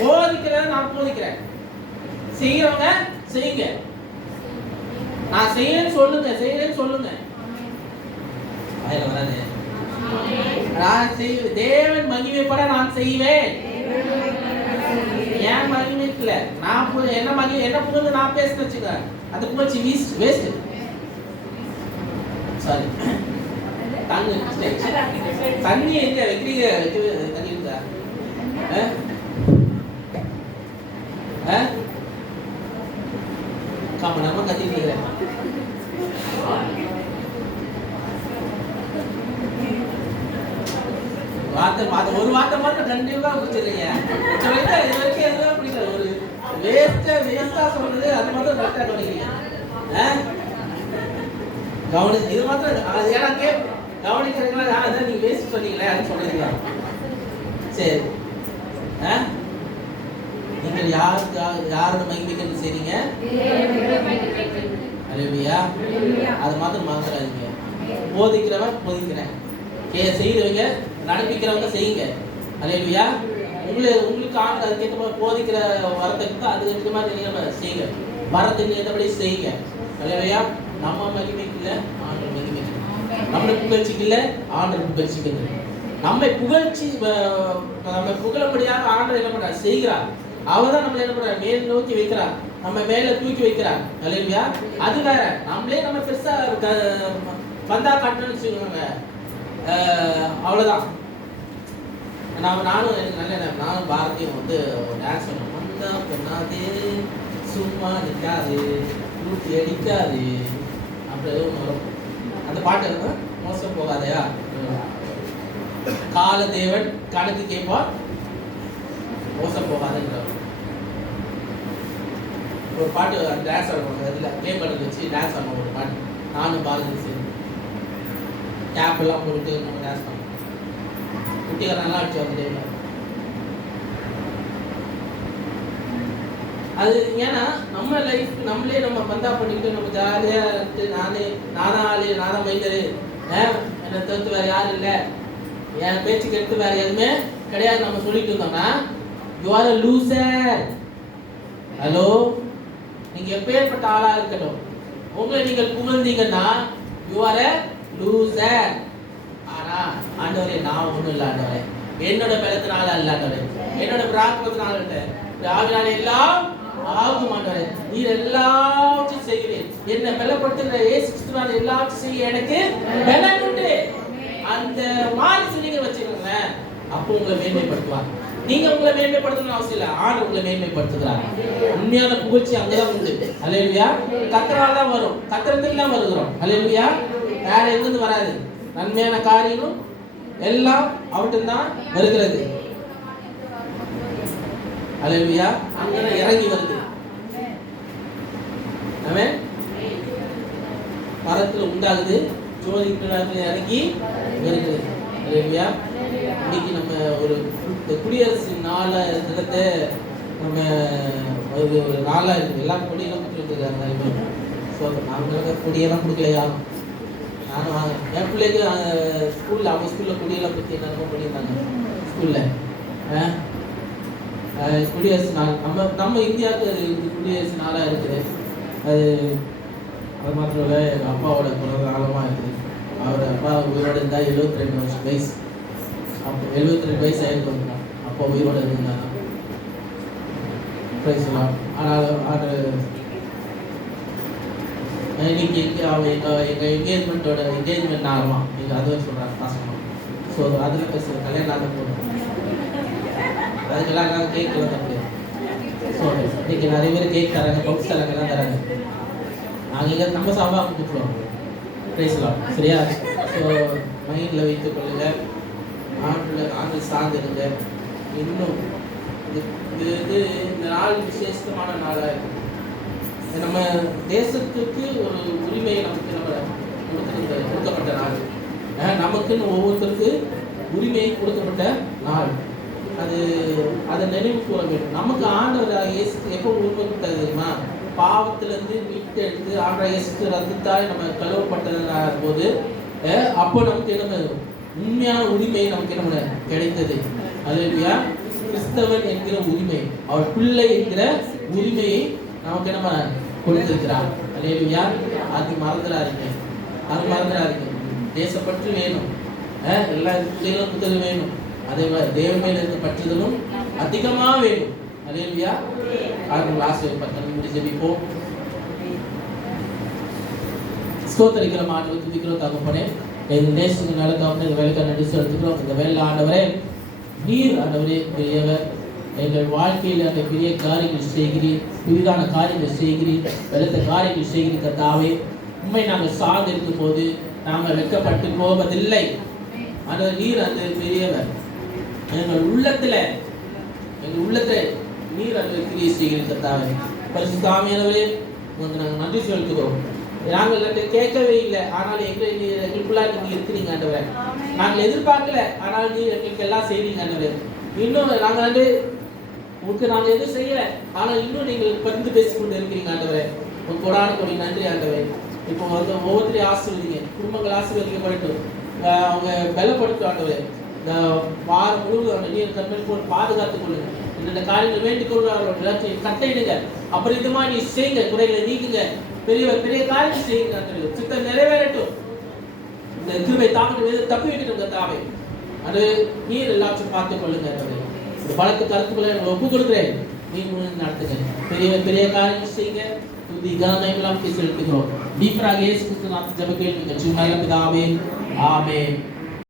போதிக்கிறேன், நான் போதிக்கிறேன். செய்யறவங்க செய்யுங்க. நான் செய்யறேன்னு சொல்லுங்க. வாயில வராது. நான் செய்வேன். தேவன் மகிமைப்பட நான் செய்வேன். ஏன் மகிமைக்கல? நான் என்ன புகழ்ந்து நான் பேசுறேன்னு வச்சுக்க, அது புகழ்ச்சி வேஸ்ட். சாரி, தண்ணி எங்க வைக்கிறீங்க? தண்ணி இருக்கா? நம்ம கத்திட்டு வார்த்தை ஒரு வார்த்தை மட்டும் கண்டிப்பா பிடிச்சிருக்கீங்க. இது வரைக்கும் எதுவும் பிடிக்கல. ஒரு வேஸ்டா சொல்றது அது மட்டும் கரெக்டா கவனிக்கிறீங்க. கவனி இது மாத்திரம் அது எனக்கு கவனிக்கிறீங்களா? அதான் நீங்க பேசி சொன்னீங்களே அது சொல்றீங்களா? சரி, நீங்கள் யாரோட மகிமைக்கு செய்றீங்க? அல்லேலூயா. அது மாத்திரம் மறந்துடாதீங்க. போதிக்கிறவன் போதிக்கிறேன், செய்யறவங்க நடப்பிக்கிறவங்க செய்யுங்க. அல்லேலூயா. உங்களுக்கு ஆண்டு அதுக்கேற்ற மாதிரி போதிக்கிற வரத்துக்கு அதுக்கு ஏற்ற மாதிரி நீங்க செய்யுங்க, வரத்துக்கு ஏற்றபடி செய்யுங்க. அல்லேலூயா. நம்ம மகிமைக்கு இல்லை, ஆண்டவர் மகிமைக்கு. நம்மளை புகழ்ச்சிக்கு இல்லை, ஆண்டவர் புகழ்ச்சிக்கு. நம்ம புகழபடியாக ஆண்டவர் என்ன பண்றார்? செய்கிறார். அவர் தான் நம்மள என்ன பண்றார்? மேல் நோக்கி வைக்கிறார், நம்ம மேல தூக்கி வைக்கிறார். அல்லேலூயா. அது வேற. நம்மளே நம்ம பெருசா பந்தா காட்டணும்னு வச்சுக்கோங்க, அவ்வளவுதான். நானும் எனக்கு நல்ல நானும் பாரதியும் டான்ஸ் பண்ணுவோம். வந்தா பொண்ணாதே சும்மா நிற்காது ஊட்டி அடிக்காது அப்படி ஏதோ ஒன்று வரும். அந்த பாட்டு இருக்கும், மோசம் போகாதையா, கால தேவன் கணக்கு கேட்பார் மோசம் போகாதுங்கிற ஒரு பாட்டு. டான்ஸ் ஆடுவாங்க, அதில் ப்ளே பண்ணுறது வச்சு டான்ஸ் ஆடுவோம். ஒரு பாட்டு நானும் பாரதி சரி கேப் எல்லாம் போட்டு நம்ம டான்ஸ் பண்ணுவோம். குட்டிகள் நல்லா அடிச்சு அந்த டைம்ல. அது ஏன்னா நம்ம லைஃப் நம்மளே நம்ம பந்தா பண்ணிக்கிட்டு நம்ம ஜாலியா இருந்து நானும் மைண்டரு என்னை தவிர்த்து வேற யாரும் இல்லை, என் பேச்சுக்கு எடுத்து வேற எதுவுமே கிடையாது நம்ம சொல்லிட்டு இருந்தோம்னா you are a loser. Hello, நீங்க எப்பேற்பட்ட ஆளா இருக்கட்டும், உங்களை நீங்கள் புகழ்ந்தீங்கன்னா யூ ஆர் a loser. ஆனா ஆண்டவரே நான் ஒண்ணும் இல்லை ஆண்டவரே, என்னோட பலத்தினால அல்ல ஆண்டவரே, என்னோட பிரார்த்தனால இல்லை, ஆவினால எல்லாம் ஆகும் ஆண்டவரே. நீர் எல்லாவற்றையும் செய்கிறேன், என்னை பலப்படுத்துகிற இயேசுவினால் எல்லாவற்றையும் செய்ய எனக்கு பலன் உண்டு. அந்த மாதிரி நீங்க வச்சுக்கோங்களேன், அப்போ உங்களை மேன்மைப்படுத்துவார். நீங்க உங்களை மேன்மைப்படுத்தணும்னு அவசியம் இல்லை, ஆண்டு உங்களை மேன்மைப்படுத்துகிறார். உண்மையான புகழ்ச்சி அங்கதான் உண்டு. அல்லேலூயா. கத்தரால தான் வரும், கத்திரத்தில் தான் வருகிறோம். அல்லேலூயா. வேற எங்கிருந்து வராது. நன்மையான காரியங்களும் எல்லாம் அவர்கிட்ட தான் வருகிறது. அல்லேலூயா. அங்கதான் இறங்கி வருது. ஆமென். மரத்துல உண்டாகுது, ஜோதிக்கு இறங்கி வருகிறது. அல்லேலூயா. இன்னைக்கு நம்ம ஒரு குடியரசு நாள தினத்தை நம்ம ஒரு நாளா இருக்கு, எல்லாம் கொடியெல்லாம் கொடுத்துருக்காங்க. ஸோ நாங்களுக்கு கொடியெல்லாம் கொடுக்கலையா? நானும் வாங்க என் பிள்ளைக்கு ஸ்கூலில் அவங்க ஸ்கூலில் கொடியெல்லாம் பற்றி என்ன பண்ணியிருந்தாங்க ஸ்கூலில். குடியரசு நாள் நம்ம இந்தியாவுக்கு குடியரசு நாளாக இருக்குது. அது மாத்திரம் இல்லை, எங்கள் அப்பாவோட பிறந்த நாளமாக இருக்குது. அவர் அப்பா உயிரோடு இருந்தால் 72 வயசு. அப்போ 72 வயசு ஆகிட்டு வந்தான். அப்போ உயிரோடு இருந்தாங்க. பேசலாம். ஆனால் இன்னைக்கு எங்கள் என்கேஜ்மெண்ட் ஆகலாம், நீங்கள் அதுவும் சொல்கிறாங்க பாசமாக. ஸோ அதில் பேசுகிறேன், கல்யாணம் ஆக போகிறோம், அதுக்கெல்லாம் நாங்கள் கேட்கலாம் தப்பு. ஸோ இன்னைக்கு நிறைய பேர் கேக் தராங்க, பவுச் தராங்கலாம் தராங்க. நாங்கள் இங்கே நம்ம சாப்பாக கொடுத்துருவோம். பேசலாம் சரியா? ஸோ மைண்டில் வைத்துக் கொள்ளுங்க, ஆண்டில் சார்ந்துடுங்க. இன்னும் இது இந்த நாள் விசேஷமான நாளாக இருக்கும். நம்ம தேசத்துக்கு ஒரு உரிமையை நம்ம கொடுக்கப்பட்ட நாள். நமக்குன்னு ஒவ்வொருத்தருக்கு உரிமையை கொடுக்கப்பட்ட நாள். அதை நினைவு கூற வேண்டும். நமக்கு ஆண்டவர் இயேசு எப்போ உரிமை கொடுத்தது தெரியுமா? பாவத்திலிருந்து மீட்டெடுத்து ஆண்டவர் இயேசு ரத்தத்தால் நம்ம கழுவப்பட்டதா போது அப்போ நமக்கு என்ன உண்மையான உரிமை நமக்கு என்ன கிடைத்தது. அல்லேலூயா. கிறிஸ்தவன் என்கிற உரிமை, அவர் பிள்ளை என்கிற உரிமையை நமக்கு என்ன கொடுத்திருக்கிறார். அல்லேலூயா. அது மறந்துடாதீங்க. தேசப்பற்று வேணும், எல்லா பிள்ளைகளும் புத்தகம் வேணும். அதே மாதிரி தேவன் மேல இருந்த பற்றுதலும் அதிகமாக வேணும். அல்லேலூயா. ஆசிரியர் முடிஞ்சு ஜெபிப்போம். ஸ்தோத்திரிக்கிறோம் ஆண்டவரே, துதிக்கிறோம் தகப்பனே. எங்கள் தேசத்துக்கு நடக்காம இந்த வேலைக்கு நன்றி செலுத்துகிறோம். இந்த வேலை ஆண்டவரே, நீர் ஆண்டவரே பெரியவர். எங்கள் வாழ்க்கையில் அந்த பெரிய காரியங்கள் செய்கிறீர், புதிதான காரியங்கள் செய்கிறீர், வெளுத்த காரியங்கள் செய்கிறீர் கர்த்தாவே. உண்மை நாங்கள் சார்ந்து இருக்கும் போது நாங்கள் வெட்கப்பட்டு போவதில்லை. ஆண்டவர் நீர் அந்த பெரியவர். எங்கள் உள்ளத்துல நீர் அந்த கிரியை செய்கிறீர் கர்த்தாவே. பரிசுத்த ஆவியானவரே, உங்களுக்கு நாங்கள் நன்றி செலுத்துகிறோம். நாங்கள் கேட்கவே இல்லை, ஆனால் எங்களுக்குள்ளா நீங்க இருக்கிறீங்க ஆண்டவரே. நாங்கள் எதிர்பார்க்கல, ஆனால் நீ எங்களுக்கு எல்லாம் செய்றீங்க ஆண்டவரே. இன்னும் நாங்கள் வந்து உங்களுக்கு நாங்கள் எதுவும் செய்யல, ஆனால் இன்னும் நீங்கள் பரிந்து பேசிக்கொண்டு இருக்கிறீங்க ஆண்டவரே. உங்க கொடான கொடி நன்றி ஆண்டவரே. இப்போ வந்து ஒவ்வொருத்தரையும் ஆசீர்வதிங்க, குடும்பங்கள் ஆசீர்வதிக்கப்படட்டும், அவங்க பலப்படுத்தும் ஆண்டவரே. இந்த வாரம் முழுவதும் நீர் கண்மணி போட்டு பாதுகாத்துக் கொள்ளுங்க. இந்த காரியங்கள் வேண்டிக் கொள்வார்கள் எல்லாத்தையும் கட்டையிடுங்க. அபரிதமா நீ செய்யுங்க, குறைகளை நீக்குங்க, பெரிய காரியம் செய்யுங்க. சித்தம் நிறைவேறட்டும். இந்த கிருபை தாமட்டு தப்பி விட்டுட்டு தாவே அது நீர் எல்லாத்தையும் பார்த்துக் கொள்ளுங்க. இந்த பலத்து கருத்துக்களை ஒப்பு கொடுக்குறேன், நீங்க நடத்துங்க. பெரிய காரியம் செய்யுங்க. துதி கனமெல்லாம் செலுத்துகிறோம். தீப்ராக இயேசு கிறிஸ்து நாமத்தில் ஜெப கேளுங்க. ஜீவனுள்ள பிதாவே, ஆமென்.